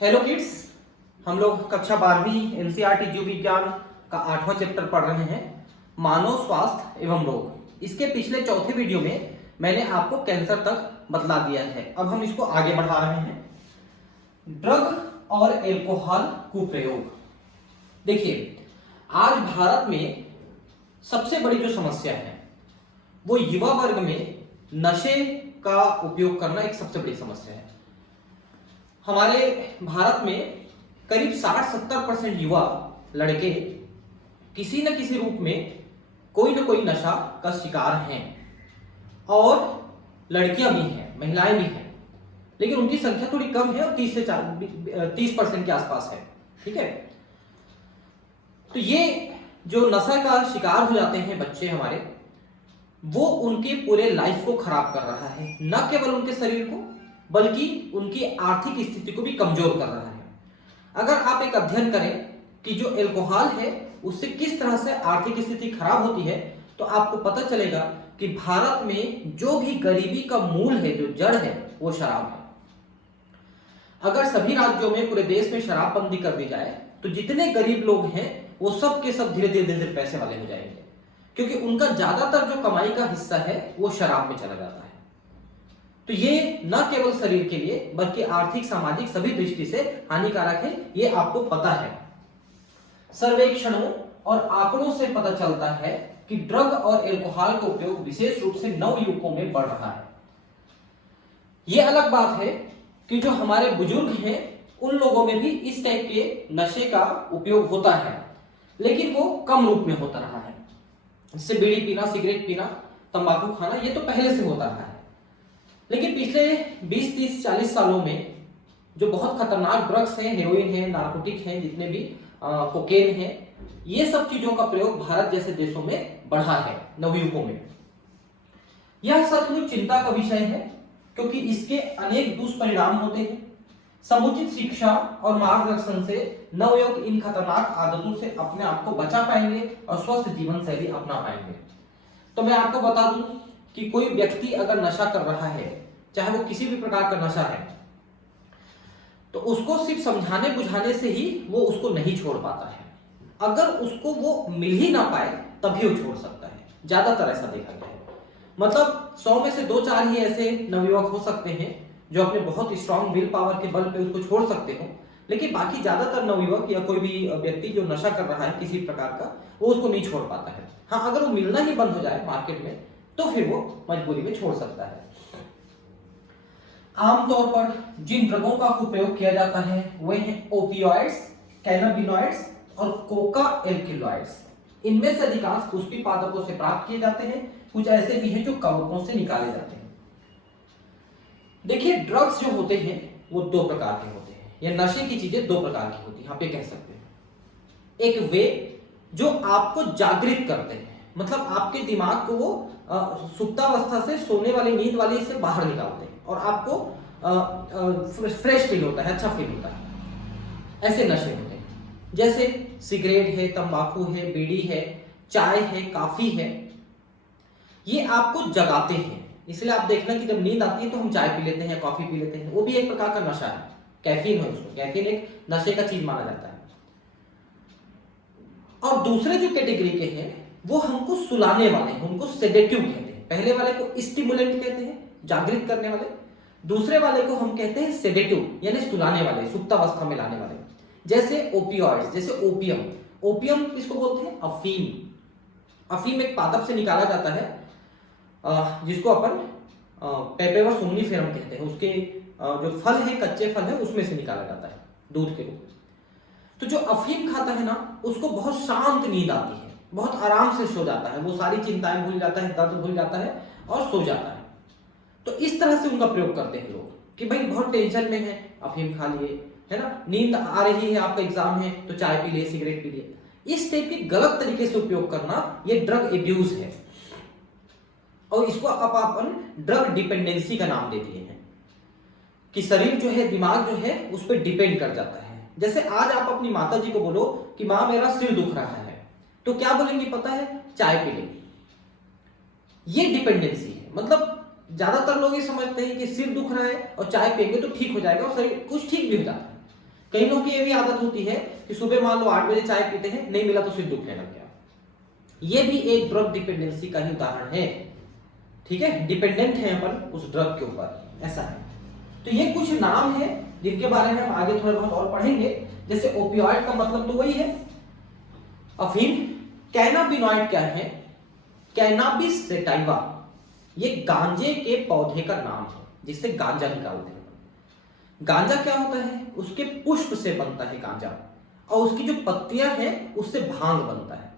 Hello kids, हम लोग कक्षा 12वीं एनसीईआरटी जीव विज्ञान का 8वां चैप्टर पढ़ रहे हैं, मानव स्वास्थ्य एवं रोग। इसके पिछले चौथे वीडियो में मैंने आपको कैंसर तक बतला दिया है। अब हम इसको आगे बढ़ा रहे हैं। ड्रग और एल्कोहल कुप्रयोग। देखिए, आज भारत में सबसे बड़ी जो समस्या है वो युवा वर्ग में नशे का उपयोग करना एक सबसे बड़ी समस्या है। हमारे भारत में करीब 60-70% युवा लड़के किसी न किसी रूप में कोई न कोई नशा का शिकार हैं, और लड़कियां भी हैं, महिलाएं भी हैं, लेकिन उनकी संख्या थोड़ी कम है और 30% के आसपास है। ठीक है, तो ये जो नशा का शिकार हो जाते हैं बच्चे हमारे, वो उनके पूरे लाइफ को खराब कर रहा है। न केवल उनके शरीर को बल्कि उनकी आर्थिक स्थिति को भी कमजोर कर रहा है। अगर आप एक अध्ययन करें कि जो एल्कोहल है उससे किस तरह से आर्थिक स्थिति खराब होती है, तो आपको पता चलेगा कि भारत में जो भी गरीबी का मूल है, जो जड़ है, वो शराब है। अगर सभी राज्यों में, पूरे देश में शराबबंदी कर दी जाए तो जितने गरीब लोग हैं वो सब के सब धीरे धीरे पैसे वाले हो जाएंगे, क्योंकि उनका ज्यादातर जो कमाई का हिस्सा है वो शराब में चला जाता है। तो ये न केवल शरीर के लिए बल्कि आर्थिक, सामाजिक सभी दृष्टि से हानिकारक है, ये आपको पता है। सर्वेक्षणों और आंकड़ों से पता चलता है कि ड्रग और एल्कोहल का उपयोग विशेष रूप से नवयुवकों में बढ़ रहा है। ये अलग बात है कि जो हमारे बुजुर्ग हैं उन लोगों में भी इस टाइप के नशे का उपयोग होता है, लेकिन वो कम रूप में होता रहा है। इससे बीड़ी पीना, सिगरेट पीना, तंबाकू खाना, ये तो पहले से होता रहा है। लेकिन पिछले 20, 30, 40 सालों में जो बहुत खतरनाक ड्रग्स हैं, हेरोइन है, नार्कोटिक हैं, जितने भी कोकेन है, ये सब चीजों का प्रयोग भारत जैसे देशों में बढ़ा है नवयुवकों में। यह सचमुच चिंता का विषय है, क्योंकि इसके अनेक दुष्परिणाम होते हैं। समुचित शिक्षा और मार्गदर्शन से नवयुवक इन खतरनाक आदतों से अपने आप को बचा पाएंगे और स्वस्थ जीवन शैली अपना पाएंगे। तो मैं आपको बता दूं कि कोई व्यक्ति अगर नशा कर रहा है, चाहे वो किसी भी प्रकार का नशा है, तो उसको सिर्फ समझाने बुझाने से ही वो उसको नहीं छोड़ पाता है। अगर उसको वो मिल ही ना पाए तभी वो छोड़ सकता है। ज्यादातर ऐसा देखा गया है। मतलब 100 में से 2-4 ही ऐसे नवयुवक हो सकते हैं जो अपने बहुत स्ट्रांग विल पावर के बल पे उसको छोड़ सकते हो, लेकिन बाकी ज्यादातर नवयुवक या कोई भी व्यक्ति जो नशा कर रहा है किसी प्रकार का, वो उसको नहीं छोड़ पाता है। हाँ, अगर वो मिलना ही बंद हो जाए मार्केट में तो फिर वो मजबूरी में छोड़ सकता है। आमतौर पर जिन ड्रगों का उपयोग किया जाता है वे हैं ओपियोइड्स, कैनाबिनॉइड्स और कोका एल्किलॉइड्स। इनमें से अधिकांश पुष्पी पादपों से प्राप्त किए जाते हैं। कुछ ऐसे भी हैं जो कवकों से निकाले जाते हैं। देखिए, ड्रग्स जो होते हैं वो 2 प्रकार के होते हैं, या नशे की चीजें 2 प्रकार की होती है, आप ये कह सकते हैं। एक वे जो आपको जागृत करते हैं, मतलब आपके दिमाग को वो सुप्तावस्था से, सोने वाली नींद वाली से बाहर निकालते हैं और आपको फ्रेश फील होता है, अच्छा फील होता है। ऐसे नशे होते हैं, जैसे सिगरेट है, तंबाकू है, बीड़ी है, चाय है, कॉफी है। ये आपको जगाते हैं, इसलिए आप देखना कि जब नींद आती है तो हम चाय पी लेते हैं, कॉफी पी लेते हैं। वो भी एक प्रकार का नशा है, कैफीन है उसमें। कैफीन एक नशे का चीज माना जाता है। और दूसरे जो कैटेगरी के हैं वो हमको सुलाने वाले हैं, उनको सेडेटिव कहते हैं। पहले वाले को स्टिमुलेंट कहते हैं, जागृत करने वाले। दूसरे वाले को हम कहते हैं सेडेटिव, यानी सुलाने वाले, सुप्तावस्था में लाने वाले। जैसे ओपियॉइड्स, जैसे ओपियम। ओपियम किसको बोलते हैं? अफीम। अफीम एक पादप से निकाला जाता है, जिसको अपन पेपेवर सोमनीफेरम कहते हैं। उसके जो फल है, कच्चे फल है, उसमें से निकाला जाता है दूध के रूप में। तो जो अफीम खाता है ना, उसको बहुत शांत नींद आती है, बहुत आराम से सो जाता है, वो सारी चिंताएं भूल जाता है, दर्द भूल जाता है और सो जाता है। तो इस तरह से उनका प्रयोग करते हैं लोग कि भाई बहुत टेंशन में है, अफीम खा लिए, है ना, नींद आ रही है, आपका एग्जाम है तो चाय पी लिए, सिगरेट पी लिए। इस टाइप के गलत तरीके से उपयोग करना ये ड्रग एब्यूज है, और इसको अपन ड्रग डिपेंडेंसी का नाम दे दिए हैं कि शरीर जो है, दिमाग जो है, उस पर डिपेंड कर जाता है। जैसे आज आप अपनी माता जी को बोलो कि माँ मेरा सिर दुख रहा है, तो क्या बोलेंगी पता है? चाय पी लेंगी। ये डिपेंडेंसी है। मतलब ज्यादातर लोग ये समझते हैं कि सिर दुख रहा है और चाय पिएंगे तो ठीक हो जाएगा, और शरीर कुछ ठीक भी हो जाता है। कई लोगों की ये भी आदत होती है कि सुबह मान लो 8 बजे चाय पीते हैं, नहीं मिला तो सिर दुखने लग गया। ये भी एक ड्रग डिपेंडेंसी का ही उदाहरण है। ठीक है, डिपेंडेंट है अपन उस ड्रग के ऊपर, ऐसा है। तो ये कुछ नाम है जिनके बारे में हम आगे थोड़ा बहुत और पढ़ेंगे। जैसे ओपियोइड का मतलब तो वही है अफीम। कैनाबिनॉइड क्या है? कैनाबिस सैटिवा, ये गांजे के पौधे का नाम है जिससे गांजा निकालते हैं। गांजा क्या होता है? उसके पुष्प से बनता है गांजा, और उसकी जो पत्तियां हैं उससे भांग बनता है।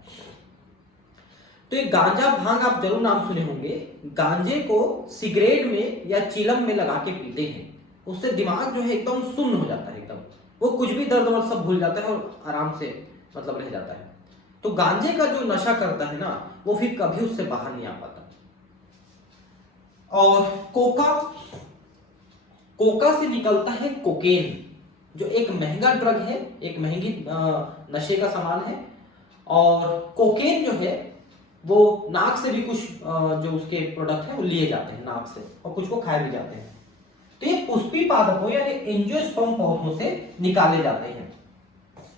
तो ये गांजा भांग आप जरूर नाम सुने होंगे। गांजे को सिगरेट में या चिलम में लगा के पीते हैं, उससे दिमाग जो है एकदम सुन्न हो जाता है, एकदम वो कुछ भी दर्द वर्द सब भूल जाता है और आराम से मतलब रह जाता है। तो गांजे का जो नशा करता है ना, वो फिर कभी उससे बाहर नहीं आ पाता। और कोका से निकलता है कोकेन, जो एक महंगा ड्रग है, एक महंगी नशे का सामान है। और कोकेन जो है वो नाक से भी कुछ जो उसके प्रोडक्ट है वो लिए जाते हैं नाक से, और कुछ को खाए भी जाते हैं। तो ये पुष्पी पादपों यानी एंजियोस्पर्म पौधों से निकाले जाते हैं।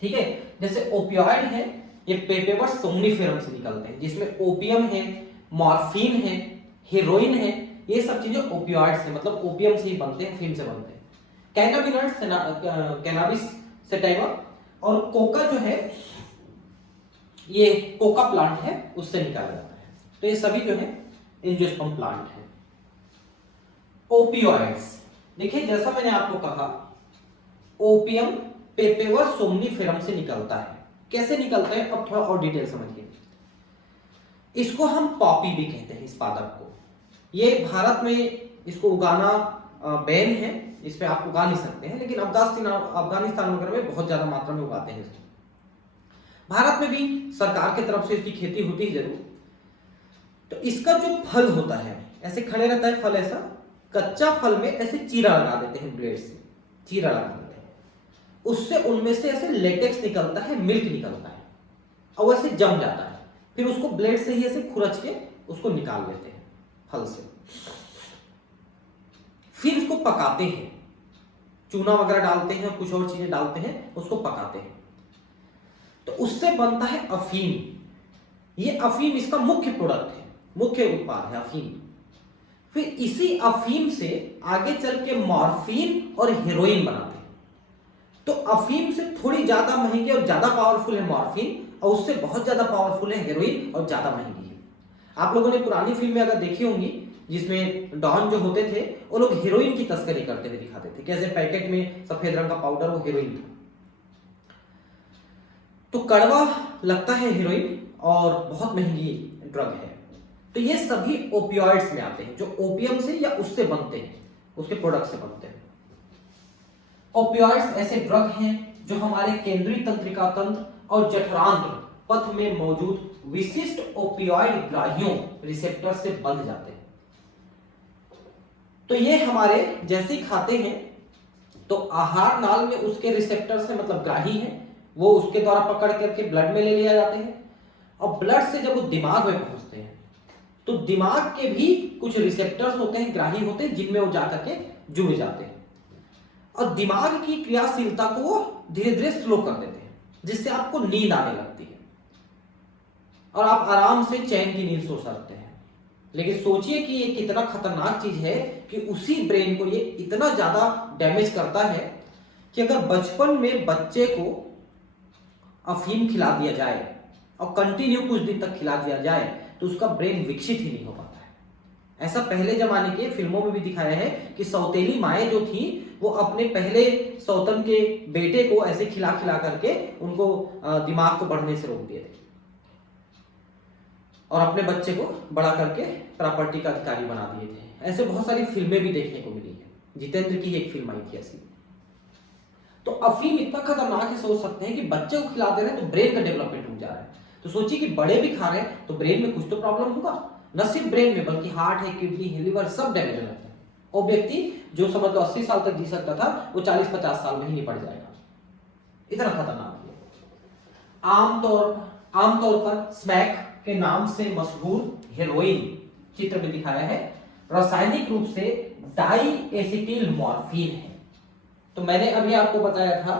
ठीक है, जैसे ओपियोइड है, ये पेपेवर सोम्निफेरम से निकलते हैं, जिसमें ओपियम है, मॉर्फिन है, हेरोइन है। ये सब चीजें ओपियोइड से मतलब ओपियम से ही बनते हैं, अफीम से बनते हैं। कैनाबिनॉइड कैनाबिस सैटिवा, और कोका जो है ये कोका प्लांट है, उससे निकाला जाता है। तो ये सभी जो है एंजियोस्पर्म प्लांट है। ओपियोइड्स देखिए, जैसा मैंने आपको कहा, ओपियम पेपेवर सोम्निफेरम से निकलता है। कैसे निकलता है अब थोड़ा और डिटेल समझिए। इसको हम पॉपी भी कहते हैं, इस पादप को। ये भारत में इसको उगाना बैन है, इस पे आप उगा नहीं सकते हैं, लेकिन अफगानिस्तान वगैरह में बहुत ज्यादा मात्रा में उगाते हैं इसको। भारत में भी सरकार की तरफ से इसकी खेती होती है जरूर। तो इसका जो फल होता है ऐसे खड़े रहता है फल, ऐसा कच्चा फल में ऐसे चीरा लगा देते हैं, ब्लेड से चीरा लगा देते हैं, उससे उनमें से ऐसे लेटेक्स निकलता है, मिल्क निकलता है, और वैसे जम जाता है। फिर उसको ब्लेड से ही ऐसे खुरच के उसको निकाल लेते हैं फल से। फिर उसको पकाते हैं, चूना वगैरह डालते हैं और कुछ और चीजें डालते हैं, उसको पकाते हैं, तो उससे बनता है अफीम। ये अफीम इसका मुख्य प्रोडक्ट है, मुख्य उत्पाद है अफीम। फिर इसी अफीम से आगे चल के मॉर्फिन और हेरोइन बनाते हैं। तो अफीम से थोड़ी ज्यादा महंगी और ज्यादा पावरफुल है मॉर्फिन, और उससे बहुत ज्यादा पावरफुल है हेरोइन, और ज्यादा महंगी है। आप लोगों ने पुरानी फिल्में अगर देखी होंगी जिसमें डॉन जो होते थे वो लोग हेरोइन की तस्करी करते हुए दिखाते थे, कैसे पैकेट में सफेद रंग का पाउडर वो हेरोइन था। तो कड़वा लगता है हेरोइन, और बहुत महंगी ड्रग है। तो ये सभी ओपियोइड्स में आते हैं, जो ओपियम से या उससे बनते हैं, उसके प्रोडक्ट से बनते हैं। ओपियोइड्स ऐसे ड्रग हैं जो हमारे केंद्रीय तंत्रिका तंत्र और जठरांत्र पथ में मौजूद विशिष्ट ओपियोइड ग्राहियों रिसेप्टर से बंध जाते हैं। तो ये हमारे जैसे ही खाते हैं तो आहार नाल में उसके रिसेप्टर से मतलब ग्राही है, वो उसके द्वारा पकड़ करके ब्लड में ले लिया जाते हैं, और ब्लड से जब वो दिमाग में पहुंचते हैं तो दिमाग के भी कुछ रिसेप्टर्स होते हैं, ग्राही होते हैं, जिनमें वो जाकर के जुड़ जाते हैं, और दिमाग की क्रियाशीलता को वो धीरे धीरे स्लो कर देते हैं, जिससे आपको नींद आने लगती है और आप आराम से चैन की नींद सो सकते हैं। लेकिन सोचिए कि ये कितना खतरनाक चीज है कि उसी ब्रेन को ये इतना ज्यादा डैमेज करता है कि अगर बचपन में बच्चे को अफीम खिला दिया जाए और कंटिन्यू कुछ दिन तक खिला दिया जाए तो उसका ब्रेन विकसित ही नहीं हो पाता है। ऐसा पहले जमाने के फिल्मों में भी दिखाया है कि सौतेली माएँ जो थी वो अपने पहले सौतन के बेटे को ऐसे खिला खिला करके उनको दिमाग को बढ़ने से रोक दिए थे, और अपने बच्चे को बड़ा करके प्रॉपर्टी का अधिकारी बना दिए थे। ऐसे बहुत सारी फिल्में भी देखने को मिली है, जितेंद्र की एक फिल्म आई थी ऐसी। तो अफीम इतना खतरनाक है, सोच सकते हैं कि बच्चे को खिला दे रहे हैं तो ब्रेन का डेवलपमेंट रुक जा रहा है। तो सोचिए कि बड़े भी खा रहे हैं तो ब्रेन में कुछ तो प्रॉब्लम होगा, न सिर्फ ब्रेन में बल्कि हार्ट है, किडनी है, लिवर सब डैमेज हो जाता है। और व्यक्ति जो समझ लो 80 साल तक जी सकता था वो 40-50 साल में ही निपट जाएगा, इतना खतरनाक है। आमतौर पर स्मैक के नाम से मशहूर हेरोइन चित्र में दिखाया है, रासायनिक रूप से डाई एसिटिल मॉर्फिन है। तो मैंने अभी आपको बताया था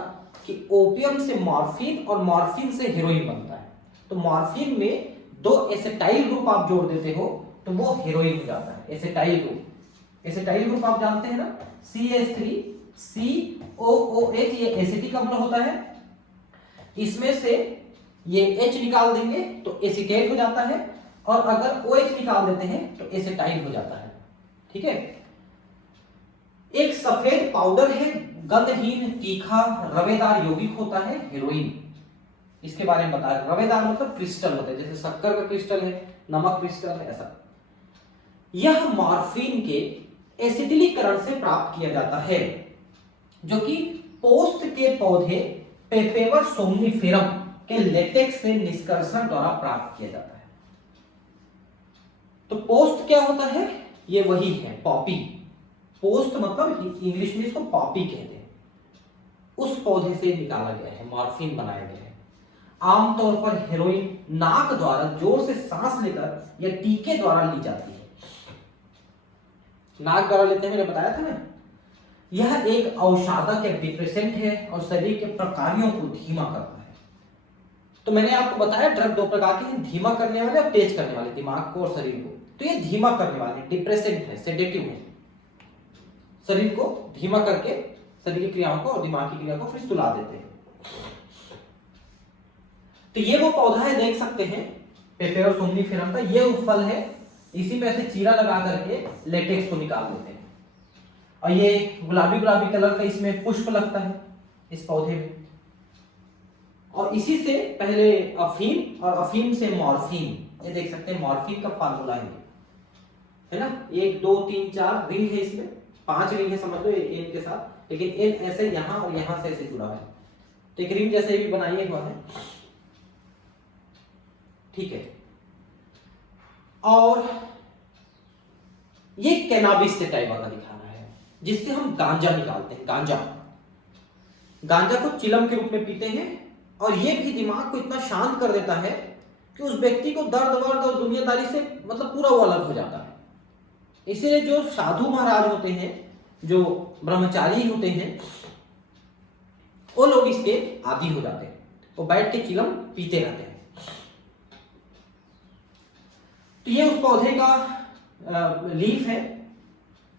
कि ओपियम से मॉर्फिन और मॉर्फिन से हेरोइन बनता है। तो मॉर्फिन में 2 एसिटाइल ग्रुप आप जोड़ देते हो तो वो हेरोइन हो जाता है। एसिटाइल ग्रुप, एसिटाइल ग्रुप आप जानते हैं ना, CH3COOH, ये एसिटिक अम्ल होता है। इसमें से ये H निकाल देंगे तो एसीटेट हो जाता है, और अगर OH निकाल देते हैं तो एसिटाइल हो जाता है। ठीक है। एक सफेद पाउडर है, गंधहीन, तीखा, रवेदार यौगिक होता है, हेरोइन। इसके बारे में बता रहे, रवेदार मतलब क्रिस्टल होता है, जैसे शक्कर का क्रिस्टल है, नमक क्रिस्टल है, ऐसा। यह मॉर्फिन के एसिटिलीकरण से प्राप्त किया जाता है, जो कि पोस्ट के पौधे पेपेवर सोमनिफेरम के लेटेक्स से निष्कर्षण द्वारा प्राप्त किया जाता है। तो पोस्ट क्या होता है? ये वही है पॉपी। पोस्ट मतलब इंग्लिश में इसको पॉपी कहते हैं। उस पौधे से निकाला गया है, मॉर्फिन बनाया गया है। आमतौर पर हेरोइन नाक द्वारा जोर से सांस लेकर या टीके द्वारा ली जाती है। नाक द्वारा लेते हैं, मैंने बताया था ना। यह एक औषधक या डिप्रेसेंट है और शरीर के प्रकारों को धीमा करता है। तो मैंने आपको बताया ड्रग 2 प्रकार के हैं, धीमा करने वाले और तेज करने वाले, दिमाग को और शरीर को। तो ये धीमा करने वाले, डिप्रेसेंट है, सेडेटिव है, शरीर को धीमा करके शरीर की क्रियाओं को और दिमाग की क्रिया को फिर सुला देते हैं। तो ये वो पौधा है, देख सकते हैं, पेपेवर सोमनिफेरम का। ये फल है, इसी में से चीरा लगा करके लेटेक्स को निकाल देते हैं। और ये गुलाबी गुलाबी कलर का इसमें पुष्प लगता है इस पौधे में। और इसी से पहले अफीम और अफीम से मॉर्फिन, ये देख सकते हैं मॉर्फिन का फार्मूला है ना। 1 2 3 4 रिंग है, इसमें 5 रिंग है समझ लो एन के साथ, लेकिन एन ऐसे यहां और यहां से ऐसे जुड़ा है, तो एक रिंग जैसे भी बनाइए हुआ है। ठीक है। और ये कैनाबिस सेटाइवा का दिखाना है, जिससे हम गांजा निकालते हैं। गांजा को चिलम के रूप में पीते हैं, और ये भी दिमाग को इतना शांत कर देता है कि उस व्यक्ति को दर्द वर्द और दुनियादारी से मतलब पूरा वो अलग हो जाता है। इसलिए जो साधु महाराज होते हैं, जो ब्रह्मचारी होते हैं, वो लोग इसके आदी हो जाते हैं, वो बैठ के चिलम पीते रहते हैं। तो ये उस पौधे का लीफ है,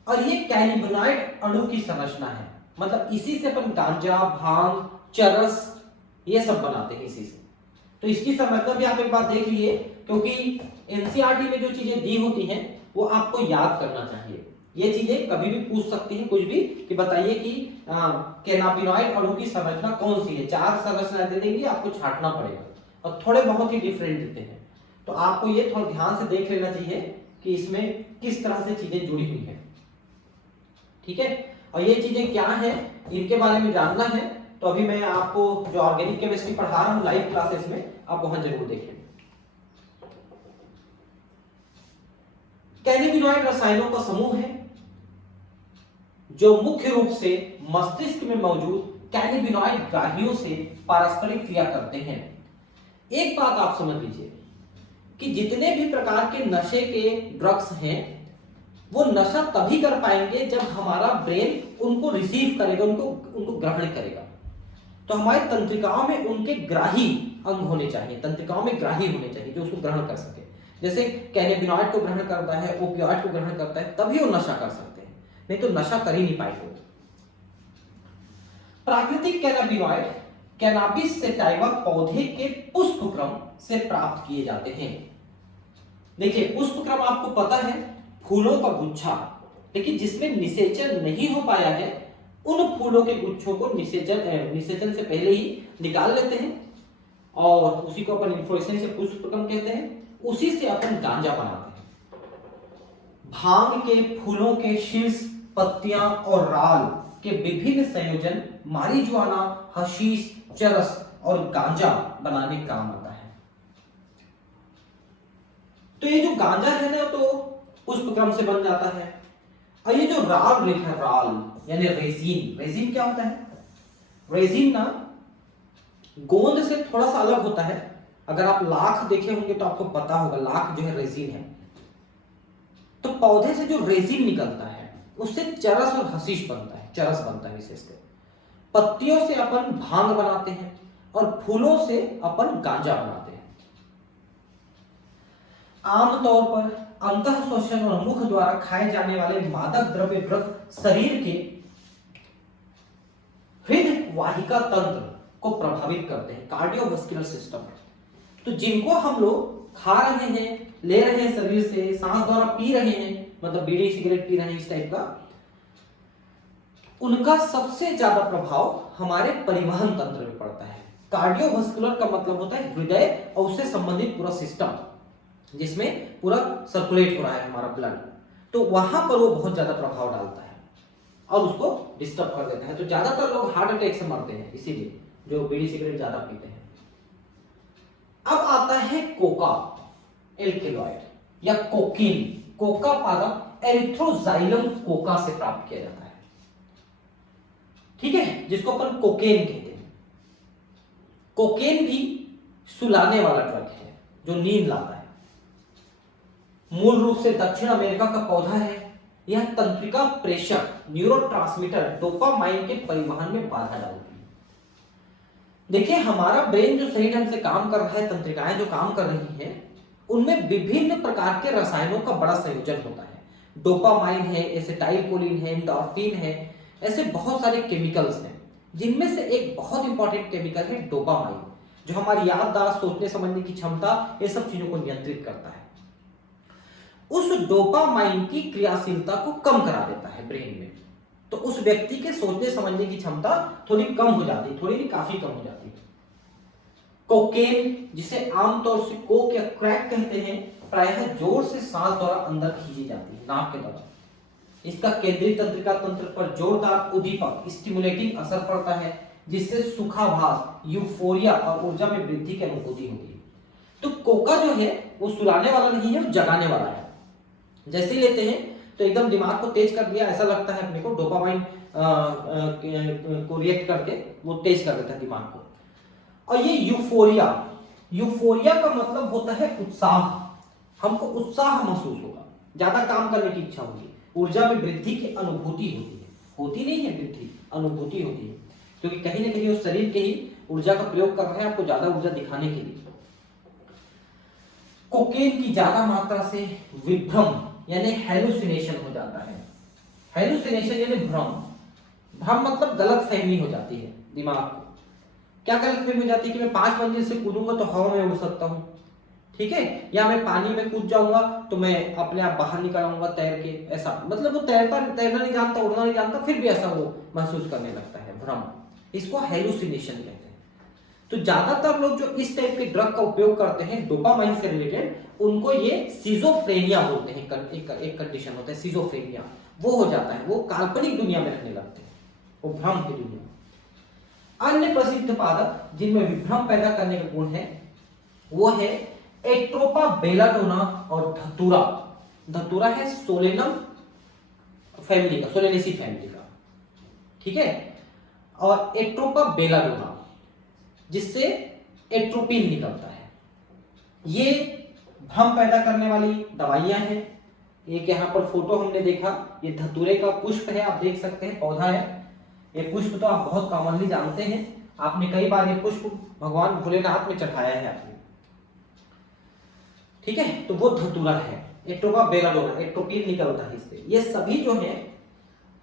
और ये कैनिबोनॉइड अणु की संरचना है। मतलब इसी से अपन गांजा, भांग, चरस ये सब बनाते हैं इसी से। तो इसकी संरचना भी आप एक बार देख लीजिए, क्योंकि एनसीईआरटी में जो चीजें दी होती हैं वो आपको याद करना चाहिए। ये चीजें कभी भी पूछ सकती हैं कुछ भी, कि बताइए कि कैनाबिनॉइड अणु की संरचना कौन सी है। 4 संरचना दे देंगे, आपको छांटना पड़ेगा, और थोड़े बहुत ही डिफरेंट देते हैं। तो आपको ये थोड़ा ध्यान से देख लेना चाहिए कि इसमें किस तरह से चीजें जुड़ी हुई हैं। ठीक है। और ये चीजें क्या हैं, इनके बारे में जानना है तो अभी मैं आपको जो ऑर्गेनिक केमिस्ट्री पढ़ा रहा हूं लाइव क्लासेस में, आप वहां जरूर देखें। कैनिबिनॉइड रसायनों का समूह है जो मुख्य रूप से मस्तिष्क में मौजूद कैनिबिनॉइड ग्राहियों से पारस्परिक क्रिया करते हैं। एक बात आप समझ लीजिए कि जितने भी प्रकार के नशे के ड्रग्स हैं, वो नशा तभी कर पाएंगे जब हमारा ब्रेन उनको रिसीव करेगा, उनको ग्रहण करेगा। तो हमारे तंत्रिकाओं में उनके ग्राही अंग होने चाहिए, तंत्रिकाओं में ग्राही होने चाहिए जो उसको ग्रहण कर सके। जैसे कैनेबिनॉइड को ग्रहण करता है, ओपियॉइड को ग्रहण करता है, तभी वो नशा कर सकते हैं, नहीं तो नशा कर ही नहीं पाएंगे। प्राकृतिक कैनाबिनॉइड कैनाबिस सेटाइवा पौधे के पुष्पक्रम से प्राप्त किए जाते हैं। देखिए पुष्पक्रम आपको पता है, फूलों का गुच्छा, लेकिन जिसमें निषेचन नहीं हो पाया है, उन फूलों के गुच्छों को निषेचन से पहले ही निकाल लेते हैं, और उसी को अपन इन्फ्लोरेसेंस या पुष्पक्रम कहते हैं। उसी से अपन गांजा बनाते हैं। भांग के फूलों के शीर्ष, पत्तियां और राल के विभिन्न संयोजन मारिजुआना, हशीश, चरस और गांजा बनाने का काम आता है। तो ये जो गांजा है ना, तो पुष्पक्रम से बन जाता है। और ये जो राल है, राल यानी रेजिन, रेजिन क्या होता है? रेजिन ना गोंद से थोड़ा सा अलग होता है। अगर आप लाख देखे होंगे तो आपको पता होगा, लाख जो है रेजिन है। तो पौधे से जो रेजिन निकलता है उससे चरस और हशीश बनता है, चरस बनता है विशेषकर। पत्तियों से अपन भांग बनाते हैं और फूलों से अपन गांजा बनाते हैं। आमतौर पर अंतःशोषण और मुख द्वारा खाए जाने वाले मादक द्रव्य ड्रग शरीर के हृदय वाहिका तंत्र को प्रभावित करते हैं, कार्डियोवास्कुलर सिस्टम। तो जिनको हम लोग खा रहे हैं, ले रहे हैं शरीर से, सांस द्वारा पी रहे हैं, मतलब बीड़ी सिगरेट पी रहे हैं इस टाइप का, उनका सबसे ज्यादा प्रभाव हमारे परिवहन तंत्र में पड़ता है। कार्डियोवास्कुलर का मतलब होता है हृदय और उससे संबंधित पूरा सिस्टम, जिसमें पूरा सर्कुलेट हो रहा है हमारा ब्लड, तो वहां पर वो बहुत ज्यादा प्रभाव डालता है और उसको डिस्टर्ब कर देता है। तो ज्यादातर लोग हार्ट अटैक से मरते हैं, इसीलिए जो बीड़ी सिगरेट ज्यादा पीते हैं। अब आता है कोका एल्केलॉइड या कोकीन। कोका पादप एरिथ्रोजाइलम कोका से प्राप्त किया जाता है, ठीक है, जिसको अपन कोकेन कहते हैं। कोकेन भी सुलाने वाला ड्रग है जो नींद लाता है। मूल रूप से दक्षिण अमेरिका का पौधा है। यह तंत्रिका प्रेषक न्यूरोट्रांसमीटर डोपामाइन के परिवहन में बाधा डालती है। देखिए, हमारा ब्रेन जो सही ढंग से काम कर रहा है, तंत्रिकाएं जो काम कर रही हैं, उनमें विभिन्न प्रकार के रसायनों का बड़ा संयोजन होता है। डोपामाइन है, एसिटाइलकोलिन है, एंडोर्फिन है, ऐसे बहुत सारे केमिकल्स हैं, जिनमें से एक बहुत इंपॉर्टेंट केमिकल है डोपामाइन, जो हमारी याददाश्त, सोचने समझने की क्षमता, ये सब चीजों को नियंत्रित करता है। उस डोपामाइन की क्रियाशीलता को कम करा देता है ब्रेन में, तो उस व्यक्ति के सोचने समझने की क्षमता थोड़ी कम हो जाती है, थोड़ी नहीं काफी कम हो जाती है। कोकेन, जिसे आमतौर से कोक या क्रैक कहते हैं, प्रायः जोर से सांस द्वारा अंदर खींची जाती है, नाक के द्वारा। इसका केंद्रीय तंत्रिका तंत्र पर जोरदार उद्दीपक स्टिमुलेटिंग असर पड़ता है, जिससे सुखाभास, यूफोरिया और ऊर्जा में वृद्धि की अनुभूति होती है। तो कोका जो है वो सुलाने वाला नहीं है, वो जगाने वाला है। जैसे ही लेते हैं तो एकदम दिमाग को तेज कर दिया, ऐसा लगता है अपने को, डोपामाइन को रिएक्ट करके वो तेज कर देता है दिमाग को। और ये यूफोरिया, यूफोरिया का मतलब होता है उत्साह। हमको उत्साह महसूस होगा, ज्यादा काम करने की इच्छा होगी, ऊर्जा में वृद्धि की अनुभूति होती है, होती नहीं है वृद्धि, अनुभूति होती है, क्योंकि कहीं ना कहीं उस शरीर के ही ऊर्जा का प्रयोग कर रहे हैं आपको ज्यादा ऊर्जा दिखाने के लिए। कोकेन की ज्यादा मात्रा से विभ्रम यानी हेलुसिनेशन हो जाता है। हेलुसिनेशन यानी भ्रम, भ्रम मतलब गलत फहमी हो जाती है दिमाग को। क्या गलत फहमी हो जाती है कि मैं 5 मंजिल से कूदूंगा तो हवा में उड़ सकता हूँ, ठीक है, या मैं पानी में कूद जाऊंगा तो मैं अपने आप बाहर निकल आऊंगा तैर के, ऐसा मतलब वो तैरना नहीं जानता, उड़ना नहीं जानता, फिर भी ऐसा वो महसूस करने लगता है, भ्रम। इसको हेलुसिनेशन कहते हैं। तो ज्यादातर लोग जो इस टाइप के ड्रग का उपयोग करते हैं डोपामाइन से रिलेटेड, उनको ये सिजोफ्रेनिया बोलते हैं। एक कंडीशन होता है सिजोफ्रेनिया, वो हो जाता है, वो काल्पनिक दुनिया में रहने लगते हैं, वो भ्रम की दुनिया। अन्य प्रसिद्ध पादप जिनमें विभ्रम पैदा करने का गुण है वो है एट्रोपा बेलाडोना और धतूरा। धतूरा है सोलेनम फैमिली का, सोलेनेसी फैमिली का, ठीक है, और एट्रोपा बेलाडोना जिससे एट्रोपिन निकलता है। ये भ्रम पैदा करने वाली दवाइयां हैं। एक यहाँ पर फोटो हमने देखा, ये धतूरे का पुष्प है, आप देख सकते हैं, पौधा है। ये पुष्प तो आप बहुत कॉमनली जानते हैं, आपने कई बार ये पुष्प भगवान भोलेनाथ में चढ़ाया है आपने, ठीक है। तो वो धतूरा है, एट्रोपा बेलाडोना, एट्रोपिन निकलता है इससे। ये सभी जो है